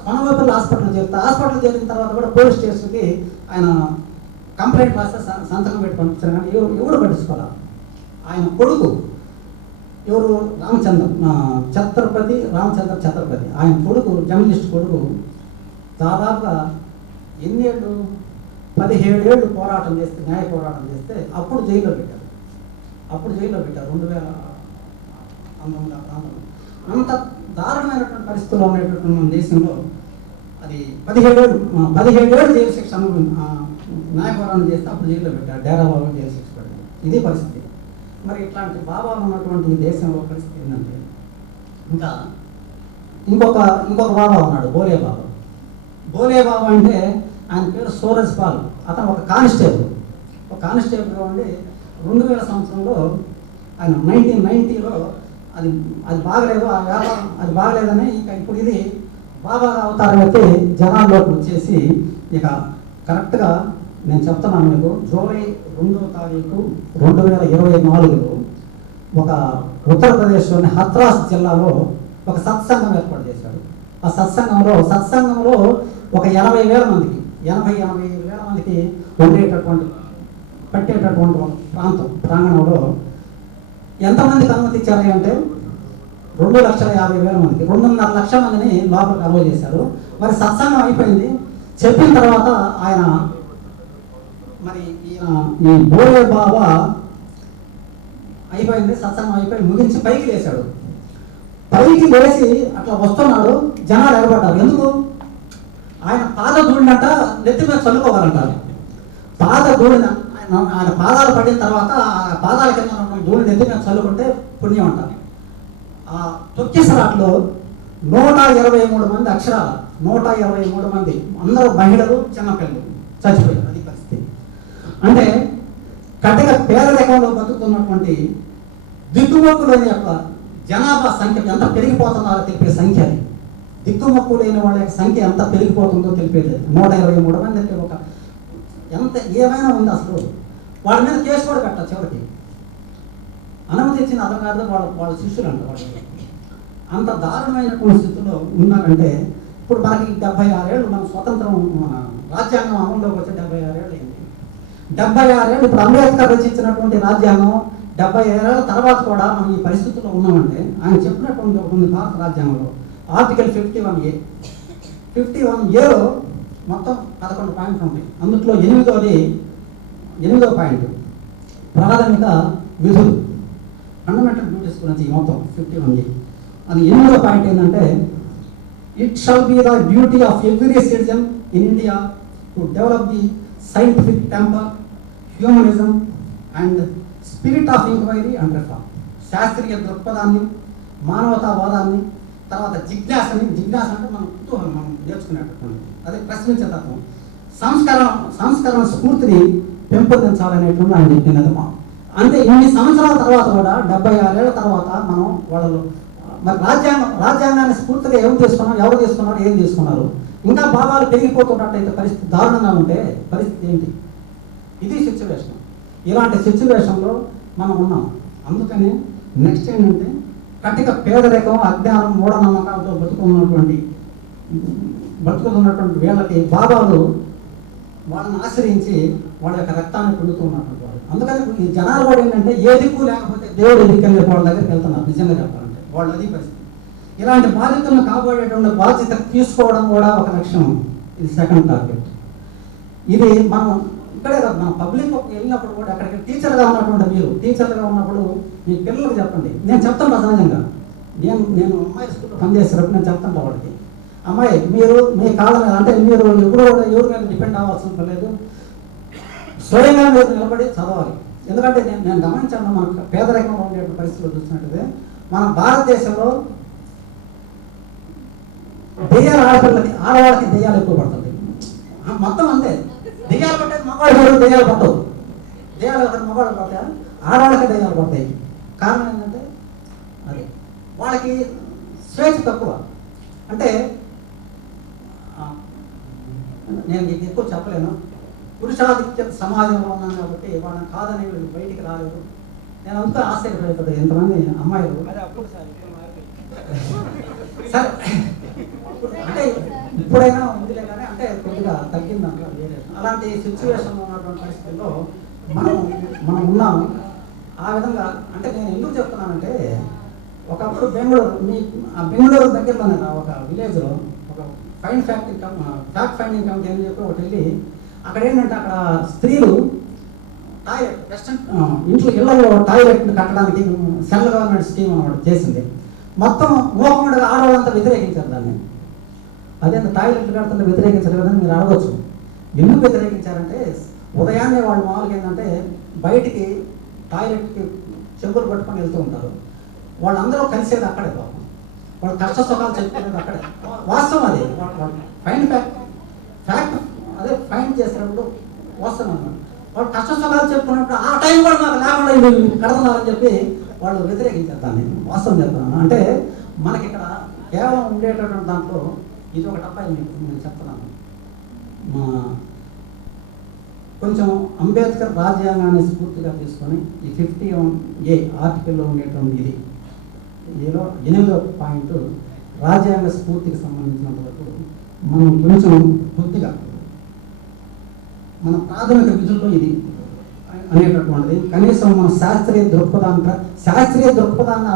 కొనవైపుల హాస్పిటల్ చేరుతా. హాస్పిటల్ చేరిన తర్వాత కూడా పోలీస్ స్టేషన్కి ఆయన కంప్లైంట్ రాస్తే సంతకం పెట్టి పంపించారు. కానీ ఎవరు పట్టించుకోవాలి. ఆయన కొడుకు ఎవరు రామచంద్ర ఛత్రపతి ఆయన కొడుకు, జర్నలిస్ట్ కొడుకు దాదాపుగా ఎన్ని ఏళ్ళు 17 ఏళ్ళు పోరాటం చేస్తే, న్యాయ పోరాటం చేస్తే అప్పుడు జైల్లో పెట్టారు. 2019 అంత దారుణమైనటువంటి పరిస్థితుల్లో ఉండేటటువంటి మన దేశంలో అది 17 ఏళ్ళు జైలు శిక్ష న్యాయపోరాటం చేస్తే అప్పుడు జైల్లో పెట్టారు, డేరాబాబు జైలు శిక్ష పెట్టారు. ఇది పరిస్థితి. మరి ఇట్లాంటి బాబాలు ఉన్నటువంటి ఈ దేశంలో పరిస్థితి ఏంటంటే ఇంకా ఇంకొక బాబా ఉన్నాడు, బోలే బాబా. బోలే బాబా అంటే ఆయన పేరు సూరజ్ పాల్. అతను ఒక కానిస్టేబుల్గా ఉండి 2000 సంవత్సరంలో ఆయన 1990లో అది బాగలేదు, ఆ వ్యాపారం అది బాగలేదని ఇక ఇప్పుడు ఇది బాబా అవతారం అయితే జనాల్లోకి వచ్చేసి ఇక కరెక్ట్గా నేను చెప్తున్నాను మీకు, జూలై 2వ తారీఖు 2024లో ఒక ఉత్తరప్రదేశ్లోని హత్రాస్ జిల్లాలో ఒక సత్సంగం ఏర్పాటు చేశాడు. ఆ సత్సంగంలో ఒక 80,000 మందికి 85,000 మందికి పట్టేటటువంటి ఒక ప్రాంగణంలో ఎంతమందికి అనుమతి ఇచ్చారు అంటే 2,50,000 మందికి, 2.5 లక్షల మందిని లోపలికి అలవ చేశారు. మరి సత్సంగం అయిపోయింది. చెప్పిన తర్వాత ఆయన మరి ఈ బోలే బాబా అయిపోయింది, సత్సంగం అయిపోయి ముగించి పైకి లేచాడు. పైకి లేచి అట్లా వస్తున్నాడు, జనాలు ఎగబడ్డారు. ఎందుకు? ఆయన పాద ధూళినట్ట నెత్తి మీద చల్లుకోవాలంటారు. పాద ధూళిన ఆయన పాదాలు పడిన తర్వాత ఆ పాదాల కింద ధూళి నెత్తి మీద చల్లుకుంటే పుణ్యం అంటారు. ఆ తొక్కిసలాట్లో 123 మంది అక్షరాల 123 మంది, అందరూ మహిళలు, చిన్నపిల్లలు చచ్చిపోయారు. అది పరిస్థితి. అంటే కటిక పేదరికంలో బతుకుతున్నటువంటి దిక్కుమొక్కు లేని యొక్క జనాభా సంఖ్య ఎంత పెరిగిపోతున్నారో తెలిపే సంఖ్య అది. దిక్కుమొక్కు లేని వాళ్ళ యొక్క సంఖ్య ఎంత పెరిగిపోతుందో తెలిపేది. 123 మంది అంటే ఒక ఎంత ఏమైనా ఉంది. అసలు వాళ్ళ మీద కేసు కూడా పెట్టాలి. చివరికి అనుమతి ఇచ్చిన అధికారులు వాళ్ళ శిష్యులు అంట. వాళ్ళు అంత దారుణమైనటువంటి స్థితిలో ఉన్నారంటే ఇప్పుడు మనకి 76 ఏళ్ళు మన స్వతంత్రం, మన రాజ్యాంగం అమల్లోకి వచ్చే 76 ఏళ్ళు అయింది. 76 ఏళ్ళు ఇప్పుడు అంబేద్కర్ రచించినటువంటి రాజ్యాంగం 76 ఏళ్ళ తర్వాత కూడా మనం ఈ పరిస్థితుల్లో ఉన్నామంటే ఆయన చెప్పినటువంటి కొన్ని భారత రాజ్యాంగంలో ఆర్టికల్ 51Aలో మొత్తం 11 పాయింట్లు ఉంటాయి. అందులో 8వ పాయింట్ ప్రాథమిక విధులు, ఫండమెంటల్ డ్యూటీస్ గురించి మొత్తం 51A. అది 8వ పాయింట్ ఏంటంటే it shall be the duty of every citizen in India to develop the scientific temper, humanism and spirit of enquiry and reform. శాస్త్రీయ దృక్పథాన్ని, మానవతావాదాన్ని, తర్వాత జిజ్ఞాస అంటే మనం కుతూహలం, మనం నేర్చుకునేటటువంటి అదే ప్రశ్నించే తత్వం, సంస్కరణ స్ఫూర్తిని పెంపొందించాలనేటువంటి ఆయన చెప్పినది. అంటే ఇన్ని సంవత్సరాల తర్వాత కూడా 76 ఏళ్ల తర్వాత మనం వాళ్ళు మరి రాజ్యాంగాన్ని స్ఫూర్తిగా ఎవరు తీసుకున్నారు, ఏం తీసుకున్నారు? ఇంకా భావాలు పెరిగిపోతున్నట్టయితే పరిస్థితి దారుణంగా ఉంటే పరిస్థితి ఏంటి? ఇది సిచ్యువేషన్. ఇలాంటి సిచ్యువేషన్లో మనం ఉన్నాం. అందుకని నెక్స్ట్ ఏంటంటే కటిక పేదరికం, అజ్ఞానం, మూఢనమ్మకాలతో బతుకుతున్నటువంటి వీళ్ళకి బాబాలు వాళ్ళని ఆశ్రయించి వాళ్ళ యొక్క రక్తాన్ని పిండుతూ ఉన్నటువంటి వాళ్ళు. అందుకని ఈ జనాలు కూడా ఏంటంటే ఏ దిక్కు లేకపోతే దేవుడు దిక్కని వాళ్ళ దగ్గరికి వెళ్తున్నారు. నిజంగా చెప్పాలంటే వాళ్ళు అది పరిస్థితి. ఇలాంటి బాధ్యతలను కాపాడేటువంటి బాధ్యత తీసుకోవడం కూడా ఒక లక్ష్యం. ఇది సెకండ్ టార్గెట్. ఇది మనం ఇక్కడే కాదు, మన పబ్లిక్ వెళ్ళినప్పుడు కూడా అక్కడికి టీచర్గా ఉన్నప్పుడు మీ పిల్లలకు చెప్పండి. నేను చెప్తాను సహజంగా, నేను అమ్మాయి స్కూల్లో పనిచేసేటప్పుడు నేను చెప్తాను వాళ్ళకి, అమ్మాయి మీరు మీ కాళ్ళ మీద, అంటే మీరు ఎప్పుడు కూడా ఎవరి మీద డిపెండ్ అవ్వాల్సిన లేదు, స్వయంగా మీరు నిలబడి చదవాలి. ఎందుకంటే నేను గమనించాను, మన పేదరికంలో ఉండే పరిస్థితులు చూసినట్టుగా మన భారతదేశంలో దెయ్యాలు ఆడవాళ్ళకి దెయ్యాలు ఎక్కువ పడుతుంది. మొత్తం అంతే. దెయ్యాలు పట్టేది మగవాళ్ళు, దెయ్యాలు పట్టవు. దెయ్యాలు మగవాళ్ళు పడతాయి, ఆడవాళ్ళకి దెయ్యాలు పడతాయి. కారణం ఏంటంటే అది వాళ్ళకి స్వేచ్ఛ తక్కువ. అంటే నేను మీకు ఎక్కువ చెప్పలేను, పురుషాధిక్య సమాజంలో ఉన్నాను కాబట్టి వాళ్ళని కాదని వీళ్ళు బయటికి రాలేదు. నేను అంతా ఆశ్చర్యపడేది ఎంతమంది అమ్మాయిలు సరే అంటే ఇప్పుడైనా ఉందిలే కానీ అంటే కొద్దిగా తగ్గిందంట. అలాంటి సిచ్యువేషన్లో ఉన్నటువంటి పరిస్థితుల్లో మనం ఉన్నాము. ఆ విధంగా అంటే నేను ఎందుకు చెప్తున్నానంటే ఒకప్పుడు బెంగళూరు దగ్గరలోనే ఒక విలేజ్లో ఒక ఫ్యాక్ట్ ఫైండింగ్ కమిటీ అని చెప్పి ఒకటి వెళ్ళి అక్కడ ఏంటంటే అక్కడ స్త్రీలు టాయిలెట్ ఇళ్లలో టాయిలెట్ కట్టడానికి సెంట్రల్ గవర్నమెంట్ స్కీమ్ అన్నమాట చేసింది. మొత్తం మూకముడిగా ఆడవాళ్ళంతా వ్యతిరేకించారు దాన్ని. అదే టాయిలెట్లు కడుతుంటే వ్యతిరేకించారు కదా మీరు అడగవచ్చు. ఎందుకు వ్యతిరేకించారంటే ఉదయాన్నే వాళ్ళు మామూలుగా ఏంటంటే బయటికి టాయిలెట్కి చెంబులు పట్టుకొని వెళ్తూ ఉంటారు. వాళ్ళందరూ కలిసేది అక్కడే పాపం. వాళ్ళు కష్ట సుఖాలు చెప్పుకునేది అక్కడే. వాస్తవం అది ఫ్యాక్ట్ అదే ఫైండ్ చేసినప్పుడు వాస్తవం అన్నమాట. వాళ్ళు కష్ట సుఖాలు చెప్పుకున్నప్పుడు ఆ టైం కూడా మాకు లేకుండా వీళ్ళు కడుతున్నారని చెప్పి వాళ్ళు వ్యతిరేకించారు దాన్ని. వాస్తవం చెప్తున్నాను. అంటే మనకి ఇక్కడ కేవలం ఉండేటటువంటి దాంట్లో ఇది ఒక అబ్బాయి మీకు నేను చెప్తున్నాను. కొంచెం అంబేద్కర్ రాజ్యాంగాన్ని స్ఫూర్తిగా తీసుకొని ఈ 50A ఆర్టికల్లో ఉండేటువంటి ఇది ఏదో 8వ పాయింట్ రాజ్యాంగ స్ఫూర్తికి సంబంధించినంత వరకు మనం కొంచెం కొద్దిగా మన ప్రాథమిక విధుల్లో ఇది అనేటటువంటిది కనీసం మన శాస్త్రీయ దృక్పథాన్ని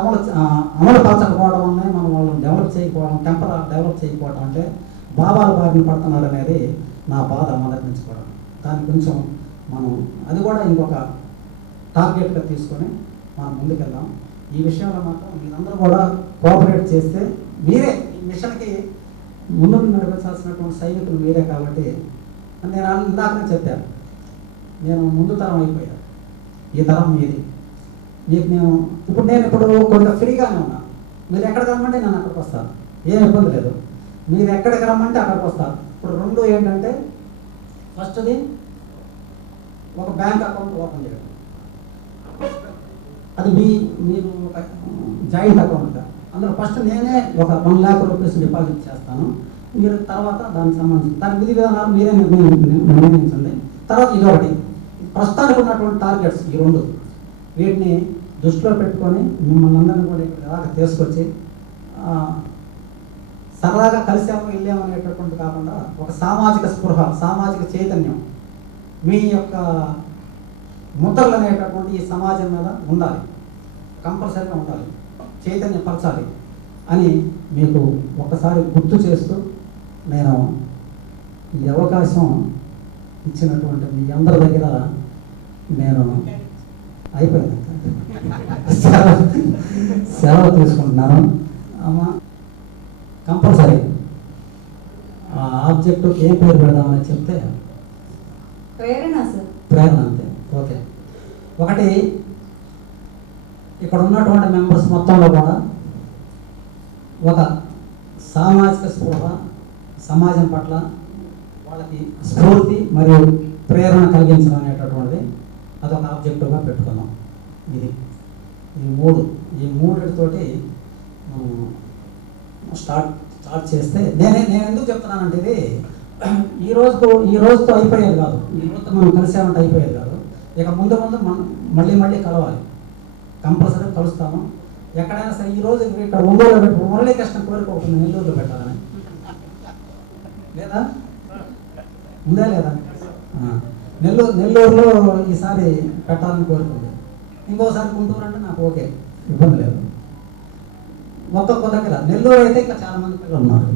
అమలుపరచకపోవడం వల్లనే మనం వాళ్ళని డెవలప్ చేయకపోవడం అంటే బాబాల బారిన పడుతున్నారు అనేది నా బాధ మొదటి నుంచి కూడా. దాన్ని కొంచెం మనం అది కూడా ఇంకొక టార్గెట్గా తీసుకొని మనం ముందుకెళ్దాం. ఈ విషయంలో మాత్రం మీరందరూ కూడా కోఆపరేట్ చేస్తే మీరే ఈ మిషన్కి ముందుకు నడిపించాల్సినటువంటి సైనికులు మీరే. కాబట్టి నేను ఇందాకనే చెప్పాను, నేను ముందు తరం అయిపోయాను, ఈ తరం మీది. మీకు నేను ఇప్పుడు కొంత ఫ్రీగానే ఉన్నా. మీరు ఎక్కడికి రమ్మంటే నేను అక్కడికి వస్తాను, ఏం ఇబ్బంది లేదు. మీరు ఎక్కడికి రమ్మంటే అక్కడికి వస్తాను. ఇప్పుడు రెండు ఏంటంటే ఫస్ట్ది ఒక బ్యాంక్ అకౌంట్ ఓపెన్ చేయడం. అది మీరు ఒక జాయింట్ అకౌంట్. అందులో ఫస్ట్ నేనే ఒక 1 lakh రూపీస్ డిపాజిట్ చేస్తాను. మీరు తర్వాత దానికి సంబంధించి దాని విధి విధానాలు మీరే నిర్ణయించండి. తర్వాత ఇదొకటి ప్రస్తుతానికి ఉన్నటువంటి టార్గెట్స్ ఈ రెండు. వీటిని దృష్టిలో పెట్టుకొని మిమ్మల్ని అందరినీ కూడా ఇలాగ తీసుకొచ్చి సరదాగా కలిసాము వెళ్ళాము అనేటటువంటి కాకుండా ఒక సామాజిక స్పృహ, సామాజిక చైతన్యం మీ యొక్క ముద్రలు అనేటటువంటి ఈ సమాజం మీద ఉండాలి, కంపల్సరీగా ఉండాలి, చైతన్యపరచాలి అని మీకు ఒకసారి గుర్తు చేస్తూ నేను ఈ అవకాశం ఇచ్చినటువంటి మీ అందరి దగ్గర నేను అయిపోయింది సెలవు తీసుకుంటున్నాను. అమ్మా కంపల్సరీ ఆబ్జెక్టివ్ ఏ పేరు పెడదామని చెప్తే ప్రేరణ అంతే. ఓకే, ఒకటి ఇక్కడ ఉన్నటువంటి మెంబర్స్ మొత్తంలో కూడా ఒక సామాజిక స్పృహ, సమాజం పట్ల వాళ్ళకి స్ఫూర్తి మరియు ప్రేరణ కలిగించడం అనేటటువంటిది అదొక ఆబ్జెక్టివ్గా పెట్టుకున్నాం. ఇది ఈ మూడితోటి స్టార్ట్ చేస్తే నేను ఎందుకు చెప్తున్నానంటే ఇది ఈ రోజుతో అయిపోయేది కాదు. ఈ రోజుతో మనం కలిసామంటే అయిపోయేది కాదు. ఇక ముందు మనం మళ్ళీ కలవాలి, కంపల్సరీ కలుస్తాము. ఎక్కడైనా సరే ఈ రోజు ఇక్కడ ఒంగోలు పెట్టి మురళీకృష్ణ కోరిక అవుతుంది నెల్లూరులో పెట్టాలని లేదా ఉందా లేదా? నెల్లూరులో ఈసారి పెట్టాలని కోరుకుంది. ఇంకోసారి గుంటూరు అంటే నాకు ఓకే, ఇబ్బంది లేదు. ఒక్కొక్క దగ్గర నెల్లూరు అయితే ఇంకా చాలా మంది పిల్లలు ఉన్నారు.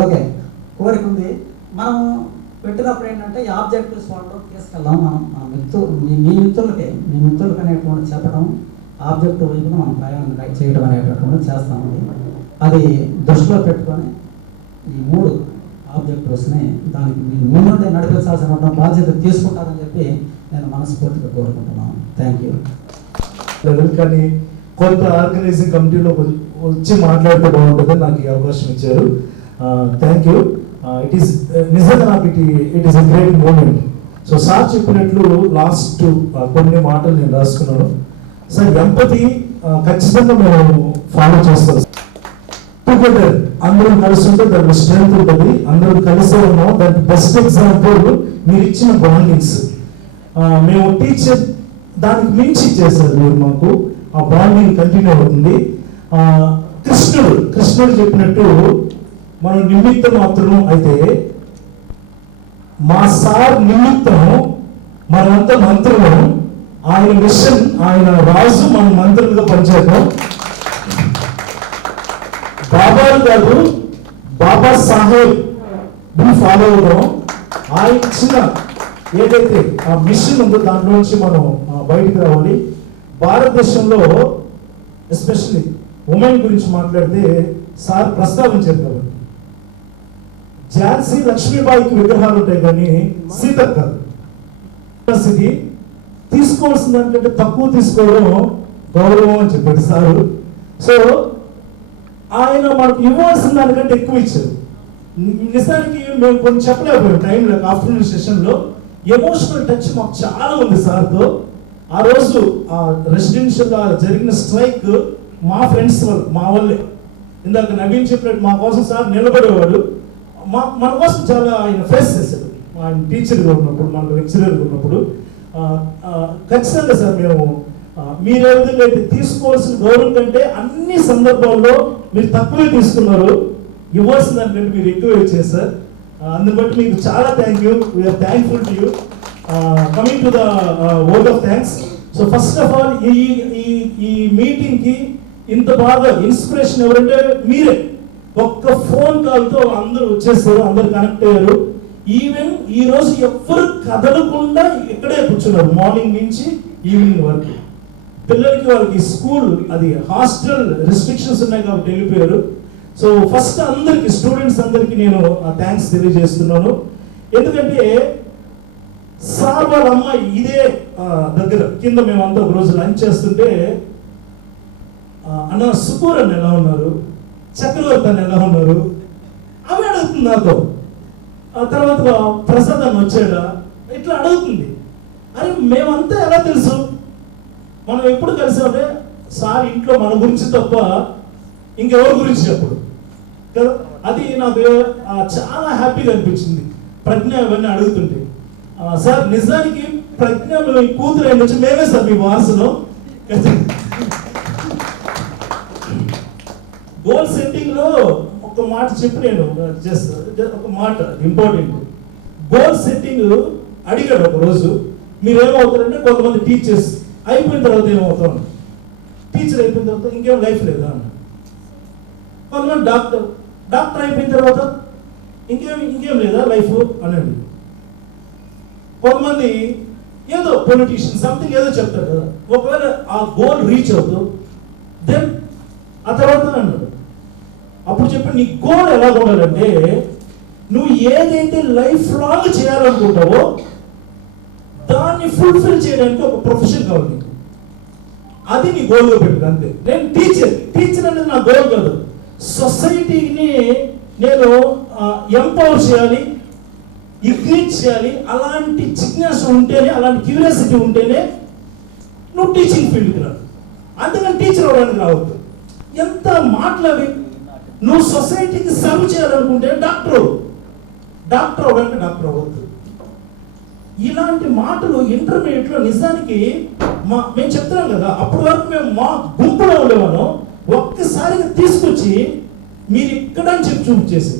ఓకే, కోరిక ఉంది. మనం పెట్టినప్పుడు ఏంటంటే ఈ ఆబ్జెక్టివ్స్ వాళ్ళు తీసుకెళ్దాం. మీ మిత్రులకి అనేటువంటి చెప్పడం, ఆబ్జెక్టివ్ వైపుగా మనం ప్రయాణం చేయడం అనేటటువంటి చేస్తామండి. అది దృష్టిలో పెట్టుకొని ఈ 3 ఆబ్జెక్టివ్స్ని దానికి మీరు ముందుండే నడిపించాల్సిన బాధ్యత తీసుకుంటారని చెప్పి నేను మనస్ఫూర్తిగా కోరుకుంటున్నాను. Thank you. కానీ కొంత ఆర్గనైజింగ్ కమిటీలో వచ్చి మాట్లాడితే బాగుంటుందని నాకు ఈ అవకాశం ఇచ్చారు. Thank you. ఇట్ ఈస్ నిజంగా నాకు it is a great moment. So sir చెప్పినట్లు లాస్ట్ కొన్ని మాటలు నేను రాసుకున్నాను. సార్ ఎంపతి ఖచ్చితంగా మేము ఫాలో చేస్తాం. టుగెదర్ అందరం కలిసి ఉంటే దానికి స్ట్రెంగ్త్ ఉంటుంది. అందరం కలిసే ఉన్నాం. దానికి బెస్ట్ ఎగ్జాంపుల్ మీరు ఇచ్చిన బాండింగ్స్. మేము టీచర్ దానికి మించి చేశారు మీరు మాకు. ఆ బాండింగ్ కంటిన్యూ అవుతుంది. కృష్ణుడు చెప్పినట్టు మనం నిమిత్తం మాత్రం అయితే మా సార్ నిమిత్తం మనంతా మంత్రులు, ఆయన మిషన్, ఆయన రాజు, మన మంత్రులుగా పనిచేద్దాం. బాబా సాహెబ్ ఫాలో అవుదాం. ఆయన ఇచ్చిన ఏదైతే ఆ మిషన్ ఉందో దాంట్లో నుంచి మనం బయటికి రావాలి. భారతదేశంలో ఎస్పెషల్లీ ఉమెన్ గురించి మాట్లాడితే సార్ ప్రస్తావించారు కాబట్టి ఝాన్సీ లక్ష్మీబాయికి విగ్రహాలు ఉంటాయి కానీ సీతకు కాదు. స్థితి తీసుకోవాల్సిన దానికంటే తక్కువ తీసుకోవడం గౌరవం అని చెప్పారు సారు. సో ఆయన మనకు ఇవ్వాల్సిన దానికంటే ఎక్కువ ఇచ్చారు. నిజానికి మేము కొన్ని చెప్పలేకపోయాం టైం లేక ఆఫ్టర్నూన్ సెషన్లో. ఎమోషనల్ టచ్ మాకు చాలా ఉంది సార్తో. ఆ రోజు ఆ రెసిడెన్షియల్ జరిగిన స్ట్రైక్ మా ఫ్రెండ్స్ వాళ్ళు, మా వాళ్ళే. ఇందాక నవీన్ చెప్పినట్టు మా కోసం సార్ నిలబడేవాడు. మన కోసం చాలా ఆయన ఫేస్ చేశాడు. ఆయన టీచర్గా ఉన్నప్పుడు, మన లెక్చరర్గా ఉన్నప్పుడు. ఖచ్చితంగా సార్ మేము మీరు ఏ విధంగా అయితే తీసుకోవాల్సిన గౌరవం కంటే అన్ని సందర్భాల్లో మీరు తక్కువే తీసుకున్నారు. ఇవ్వాల్సిన దానికంటే మీరు ఎక్కువ ఇచ్చారు సార్. అందుని బట్టి మీకు చాలా thank you. We are thankful to you. Coming to the word of thanks. So first of all ఈ మీటింగ్కి ఇంత బాగా ఇన్స్పిరేషన్ ఎవరంటే మీరే. ఒక్క ఫోన్ కాల్తో అందరూ వచ్చేసారు, అందరు కనెక్ట్ అయ్యారు. ఈవెన్ ఈ రోజు ఎవ్వరు కదలకుండా ఇక్కడే కూర్చున్నారు మార్నింగ్ నుంచి ఈవినింగ్ వరకు. పిల్లలకి వాళ్ళకి స్కూల్ అది హాస్టల్ రెస్ట్రిక్షన్స్ ఉన్నాయి కాబట్టి వెళ్ళిపోయారు. సో ఫస్ట్ అందరికి స్టూడెంట్స్ అందరికి నేను థ్యాంక్స్ తెలియజేస్తున్నాను. ఎందుకంటే సార్ వాళ్ళ అమ్మాయి ఇదే దగ్గర కింద మేమంతా ఒక రోజు లంచ్ చేస్తుంటే అన్న సుకూర్ అని ఎలా ఉన్నారు, చక్రవర్తి అని ఎలా ఉన్నారు అవి అడుగుతుంది నాతో. ఆ తర్వాత ప్రసాద్ అని వచ్చాడా ఇట్లా అడుగుతుంది. అరే మేమంతా ఎలా తెలుసు, మనం ఎప్పుడు కలిసామంటే సార్ ఇంట్లో మన గురించి తప్ప ఇంకెవరి గురించి చెప్పడు కదా. అది నాకు చాలా హ్యాపీగా అనిపించింది ప్రజ్ఞ ఇవన్నీ అడుగుతుంటే. సార్ నిజానికి ప్రజ్ఞ మీ కూతురు అయిన వచ్చి మేమే సార్ మీ వారసులో. గోల్ సెట్టింగ్ లో ఒక మాట చెప్పి నేను జస్ట్ ఒక మాట ఇంపార్టెంట్. గోల్ సెట్టింగ్ అడిగాడు ఒక రోజు, మీరు ఏమవుతారంటే కొంతమంది టీచర్స్ అయిపోయిన తర్వాత ఏమవుతాం, టీచర్ అయిపోయిన తర్వాత ఇంకేం లైఫ్ లేదా అన్న. కొంతమంది డాక్టర్ అయిపోయిన తర్వాత ఇంకేం లేదా లైఫ్ అనండి. కొంతమంది ఏదో పొలిటీషియన్ సంథింగ్ ఏదో చెప్తారు కదా. ఒకవేళ ఆ గోల్ రీచ్ అవుతూ దెన్ ఆ తర్వాత అన్నాడు. అప్పుడు చెప్పి నీ గోల్ ఎలా ఉండాలంటే నువ్వు ఏదైతే లైఫ్ లాంగ్ చేయాలనుకుంటావో దాన్ని ఫుల్ఫిల్ చేయడానికి ఒక ప్రొఫెషన్ కావాలి నీకు. అది నీ గోల్గా పెట్టు అంతే. నేను టీచర్ అనేది నా గోల్ కాదు. సొసైటీని నేను ఎంపవర్ చేయాలి, ఇంక్రీజ్ చేయాలి. అలాంటి జిజ్ఞాస ఉంటేనే, అలాంటి క్యూరియాసిటీ ఉంటేనే నువ్వు టీచింగ్ ఫీల్డ్కి రా. అంతేగాని టీచర్ అవ్వడానికి రావద్దు. ఎంత మాటలవి. నువ్వు సొసైటీకి సర్వ్ చేయాలనుకుంటే డాక్టర్ అవ్వడానికి డాక్టర్ అవ్వద్దు. ఇలాంటి మాటలు ఇంటర్మీడియట్లో నిజానికి మేము చెప్తున్నాం కదా, అప్పటి వరకు మేము మా గుంపులో ఉండేవాళ్ళం. ఒక్కసారిగా తీసుకొచ్చి మీరు ఇక్కడ అని చెప్పి చూపించేసి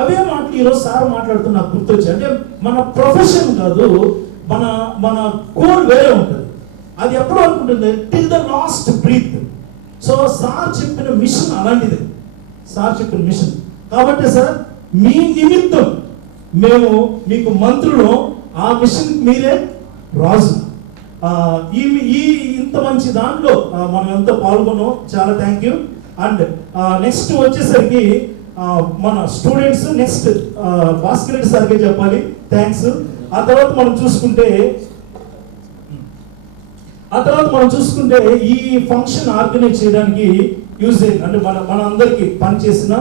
అవే మాటలు ఈరోజు సార్ మాట్లాడుతూ నాకు గుర్తొచ్చాయి. అంటే మన ప్రొఫెషన్ కాదు, మన గోల్ వేరే ఉంటుంది. అది ఎప్పుడు అనుకుంటుంది till the last breath. So sir చెప్పిన మిషన్ అలాంటిది. సార్ చెప్పిన మిషన్ కాబట్టి సార్ మీ నిమిత్తం మేము మీకు మంత్రులు, ఆ మిషన్ మీరే రాజు. ఈ ఇంత మంచి దాంట్లో మనం ఎంత పాల్గొన్నాం, చాలా థ్యాంక్ యూ. అండ్ నెక్స్ట్ వచ్చేసరికి మన స్టూడెంట్స్ నెక్స్ట్ భాస్కర్ రెడ్డి సార్కే చెప్పాలి థ్యాంక్స్. ఆ తర్వాత మనం చూసుకుంటే ఈ ఫంక్షన్ ఆర్గనైజ్ చేయడానికి యూజ్ అంటే మన అందరికి పనిచేసిన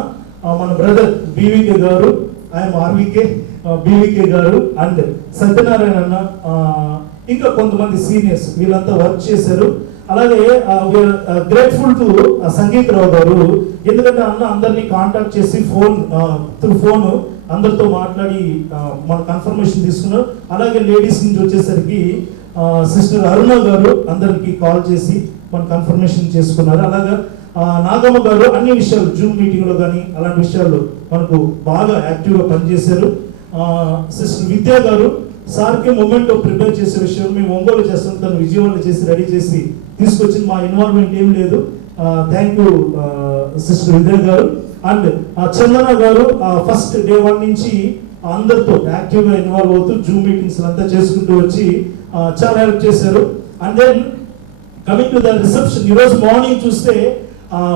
మన బ్రదర్ బీవీకే గారు, ఐఎమ్ ఆర్వీకే, బీవీకే గారు అండ్ సత్యనారాయణ అన్న, ఇంకా కొంతమంది సీనియర్స్ వీళ్ళంతా వర్క్ చేశారు. అలాగే గ్రేట్ఫుల్ టు సంగీత్ రావు గారు. ఎందుకంటే అన్న అందరినీ కాంటాక్ట్ చేసి ఫోన్ అందరితో మాట్లాడి మన కన్ఫర్మేషన్ తీసుకున్నారు. అలాగే లేడీస్ నుంచి వచ్చేసరికి సిస్టర్ అరుణ గారు అందరికి కాల్ చేసి మన కన్ఫర్మేషన్ చేసుకున్నారు. అలాగే నాగమ్మ గారు అన్ని విషయాలు జూమ్ మీటింగ్ లో కానీ అలాంటి విషయాల్లో మనకు బాగా యాక్టివ్గా పనిచేశారు. సిస్టర్ విద్యా గారు సార్కి మొమెంట్ ప్రిపేర్ చేసే విషయం మేము ఒంగోలు చేస్తాం, తను విజయవాడలో చేసి రెడీ చేసి తీసుకొచ్చింది. మా ఇన్వాల్వ్మెంట్ ఏం లేదు. థ్యాంక్ యూ సిస్టర్ విద్యా గారు. అండ్ చందన గారు ఫస్ట్ డే 1 నుంచి అందరితో యాక్టివ్గా ఇన్వాల్వ్ అవుతూ జూమ్ మీటింగ్స్ అంతా చేసుకుంటూ వచ్చి చాలా హెల్ప్ చేశారు. And then coming to the reception, ఈరోజు మార్నింగ్ చూస్తే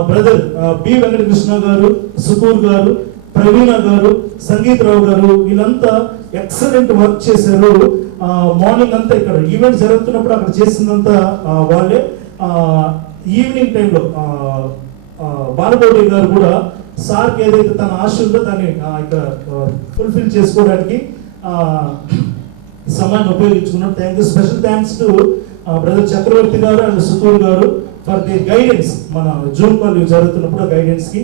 బ్రదర్ బి వెంకటకృష్ణ గారు, సుకూర్ గారు, ప్రవీణ గారు, సంగీత్ రావు గారు, వీళ్ళంతా ఎక్సలెంట్ వర్క్ చేశారు. మార్నింగ్ అంతా ఇక్కడ ఈవెంట్ జరుగుతున్నప్పుడు అక్కడ చేసిందంతా వాళ్ళే. ఈవినింగ్ టైంలో బాలగౌడి గారు కూడా సార్కి ఏదైతే తన ఆశ ఉందో దాన్ని ఇక్కడ ఫుల్ఫిల్ చేసుకోవడానికి ఈ సమయాన్ని ఉపయోగించుకున్నాం. Thank you. Special thanks to brother Chakravarthy garu and Sukur garu for the guidance. మన జూమ్ కాల్ జరుగుతున్నప్పుడు గైడెన్స్ కి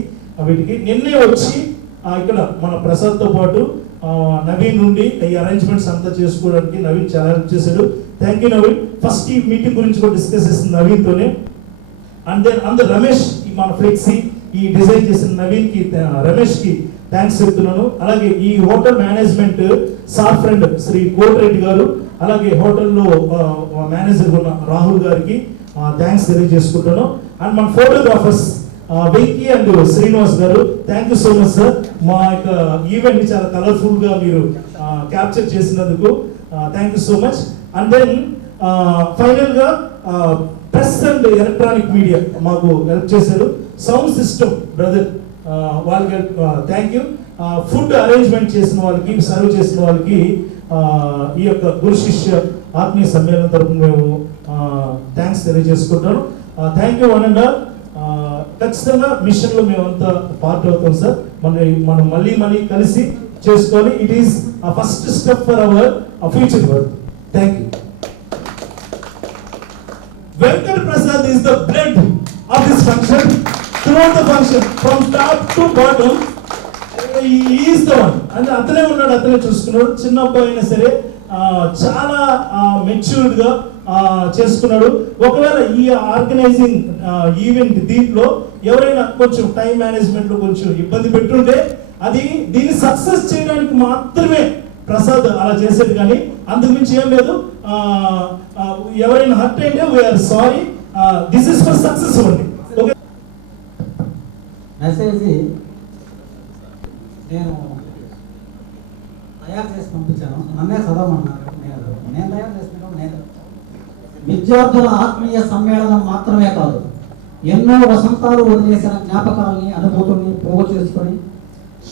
వీటికి నిన్నే వచ్చి ఇక్కడ మన ప్రసాద్తో పాటు నవీన్ నుండి ఈ అరేంజ్మెంట్స్ అంతా చేసుకోవడానికి నవీన్ చాలా హెల్ప్ చేశాడు. Thank you Naveen. ఫస్ట్ ఈ మీటింగ్ గురించి కూడా డిస్కస్ చేసింది నవీన్తోనే. అండ్ దెన్ అందరు రమేష్ మన ఫ్లెక్సీ ఈ డిజైన్ చేసిన నవీన్ కి, రమేష్ కి థ్యాంక్స్ చెప్తున్నాను. అలాగే ఈ hotel management sir friend Shri Kotireddy గారు, అలాగే హోటల్లో మేనేజర్ ఉన్న రాహుల్ గారికి థ్యాంక్స్ తెలియజేసుకుంటాను. అండ్ మన ఫోటోగ్రాఫర్స్ వెంకీ అండ్ శ్రీనివాస్ గారు, thank you so much sir. మా యొక్క ఈవెంట్ ని చాలా కలర్ఫుల్ గా మీరు క్యాప్చర్ చేసినందుకు thank you so much. And then final గా ప్రెస్ అండ్ ఎలక్ట్రానిక్ మీడియా మాకు హెల్ప్ చేశారు. సౌండ్ సిస్టమ్ బ్రదర్ వాళ్ళకి థ్యాంక్ యూ. ఫుడ్ అరేంజ్మెంట్ చేసిన వాళ్ళకి, సర్వ్ చేసిన వాళ్ళకి ఈ యొక్క గురు శిష్య ఆత్మీయ సమ్మేళనం తరపున మేము థ్యాంక్స్ తెలియజేసుకుంటాను. Thank you one and all. ఖచ్చితంగా మిషన్ లో మేమంతా పార్ట్ అవుతాం సార్. మనం మళ్ళీ కలిసి చేసుకోవాలి. It is first step for our future work. Thank you. Venkat Prasad is the blood of this function. Throughout the function, from top to bottom, he is the one. And అతనే ఉన్నాడు, అతనే చూసుకున్నాడు. చిన్న అబ్బాయి అయినా సరే చాలా మెచ్యూర్డ్ గా చేసుకున్నాడు. ఒకవేళ ఈ ఆర్గనైజింగ్ ఈవెంట్ దీంట్లో ఎవరైనా కొంచెం టైం మేనేజ్మెంట్ లో కొంచెం ఇబ్బంది పెట్టుంటే అది దీన్ని సక్సెస్ చేయడానికి మాత్రమే ప్రసాద్ అలా చేసేది, కానీ అందుకు మించి ఏం లేదు. ఎవరైనా హర్ట్ అయితే we are sorry, this is for success only. Okay. Message నేను తయారు చేసి పంపించాను, నన్నే చదవమన్నారు. నేను తయారు చేసినప్పుడు నేను విద్యార్థుల ఆత్మీయ సమ్మేళనం మాత్రమే కాదు, ఎన్నో వసంతాలు వదిలేసిన జ్ఞాపకాలని, అనుభూతుల్ని పోగు చేసుకొని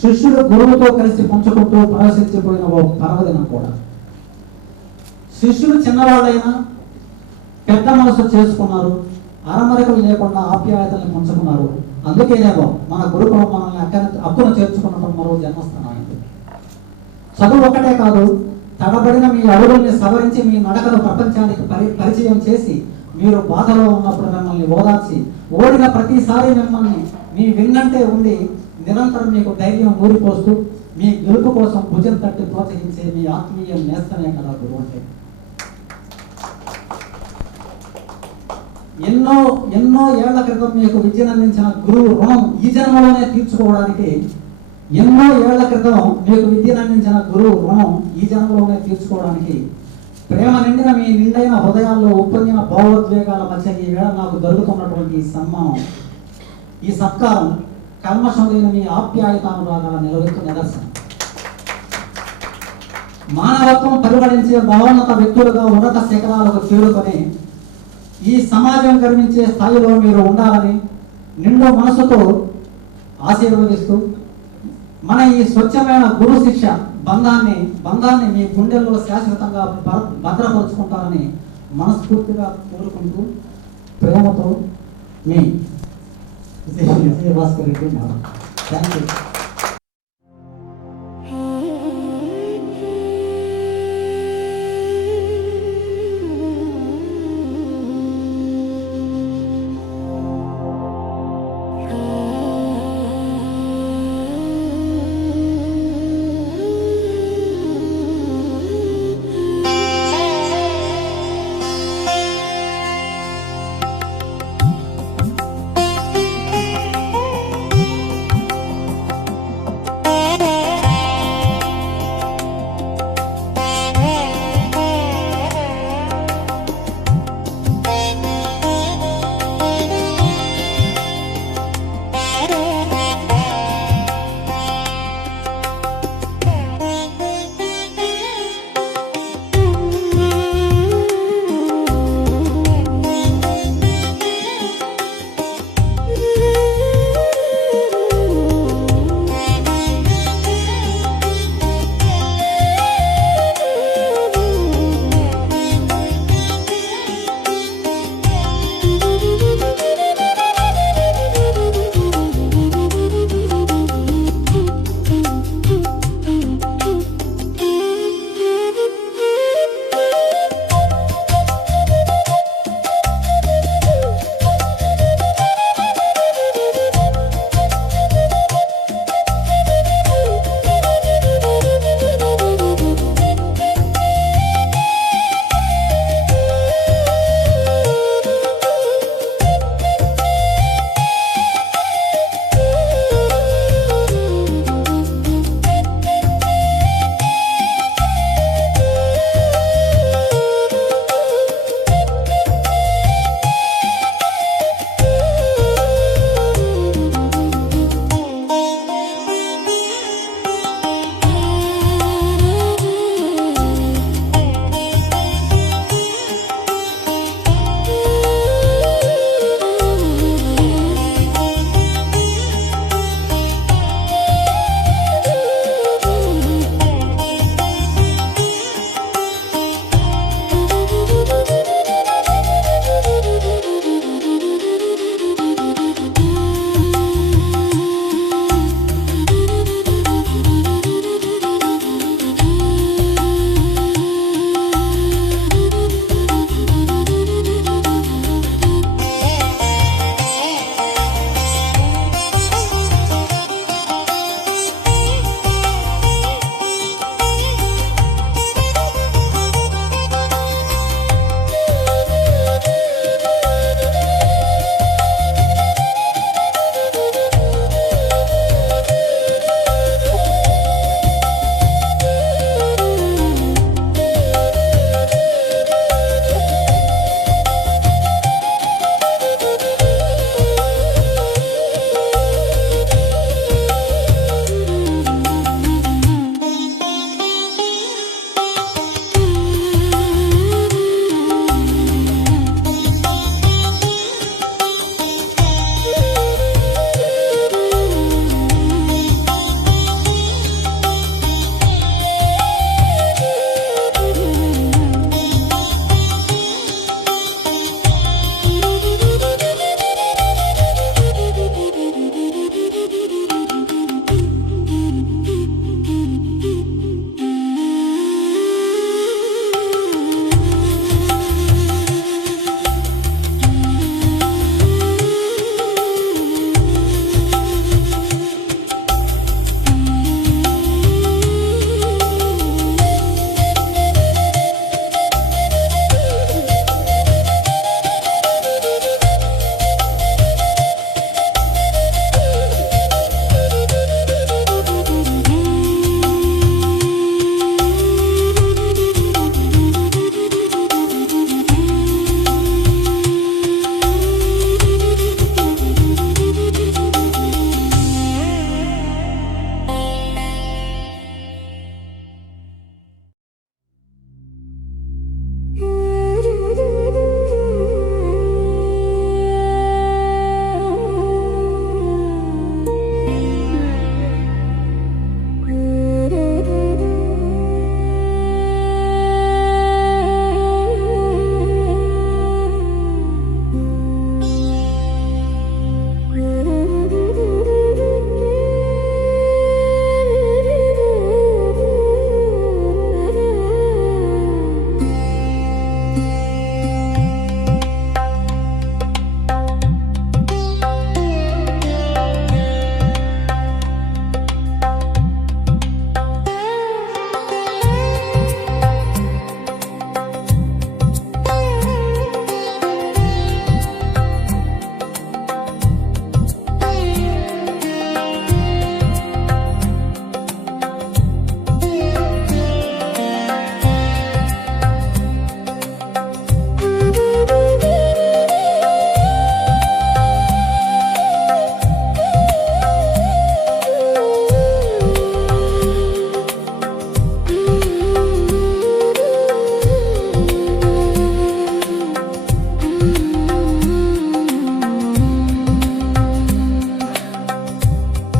శిష్యుడు గురువుతో కలిసి పంచుకుంటూ ప్రవేశించిపోయిన ఓ పర్వదినం కూడా. శిష్యులు చిన్నవాళ్ళైనా పెద్ద మనసు చేసుకున్నారు, అరమరికలు లేకుండా ఆప్యాయతల్ని పంచుకున్నారు. అందుకేనేమో మన గురుకులం మనల్ని అక్కున చేర్చుకున్నప్పుడు మరో జన్మస్థానం అయింది. చదువు ఒకటే కాదు, తడబడిన మీ అడుగుల్ని సవరించి మీ నడకను ప్రపంచానికి పరిచయం చేసి, మీరు బాధలో ఉన్నప్పుడు మిమ్మల్ని ఓదార్చి, ఓడిన ప్రతిసారి మిమ్మల్ని మీ విన్నంటే ఉండి నిరంతరం మీకు ధైర్యం ఊరిపోస్తూ మీ గెలుపు కోసం భుజం తట్టి ప్రోత్సహించే మీ ఆత్మీయ నేస్తమే కదా గురువు అంటే. ఎన్నో ఏళ్ల క్రితం మీకు విద్యనందించిన గురువు రుణం ఈ జన్మలోనే తీర్చుకోవడానికి, ఎన్నో ఏళ్ల క్రితం మీకు విద్యనందించిన గురువు రుణం ఈ జన్మలోనే తీర్చుకోవడానికి, ప్రేమ నిండిన మీ నిండైన హృదయాల్లో ఉప్పొంగిన భావోద్వేగాల మధ్య ఈ వేళ నాకు దొరుకుతున్నటువంటి ఈ సన్మానం, ఈ సత్కారం కల్మషం లేని మీ ఆప్యాయతానురాగాల నిలవెత్తు నిదర్శనం. మానవత్వం పరిగణించే మహోన్నత వ్యక్తులుగా ఉన్నత శిఖరాలకు చేరుకొని ఈ సమాజం గర్వించే స్థాయిలో మీరు ఉండాలని నిండు మనసుతో ఆశీర్వదిస్తూ, మన ఈ స్వచ్ఛమైన గురు శిక్ష బంధాన్ని మీ గుండెల్లో శాశ్వతంగా భద్రపరుచుకుంటారని మనస్ఫూర్తిగా కోరుకుంటూ ప్రేమతో మీ Vijayabhaskar Reddy. Thank you.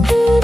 Thank you.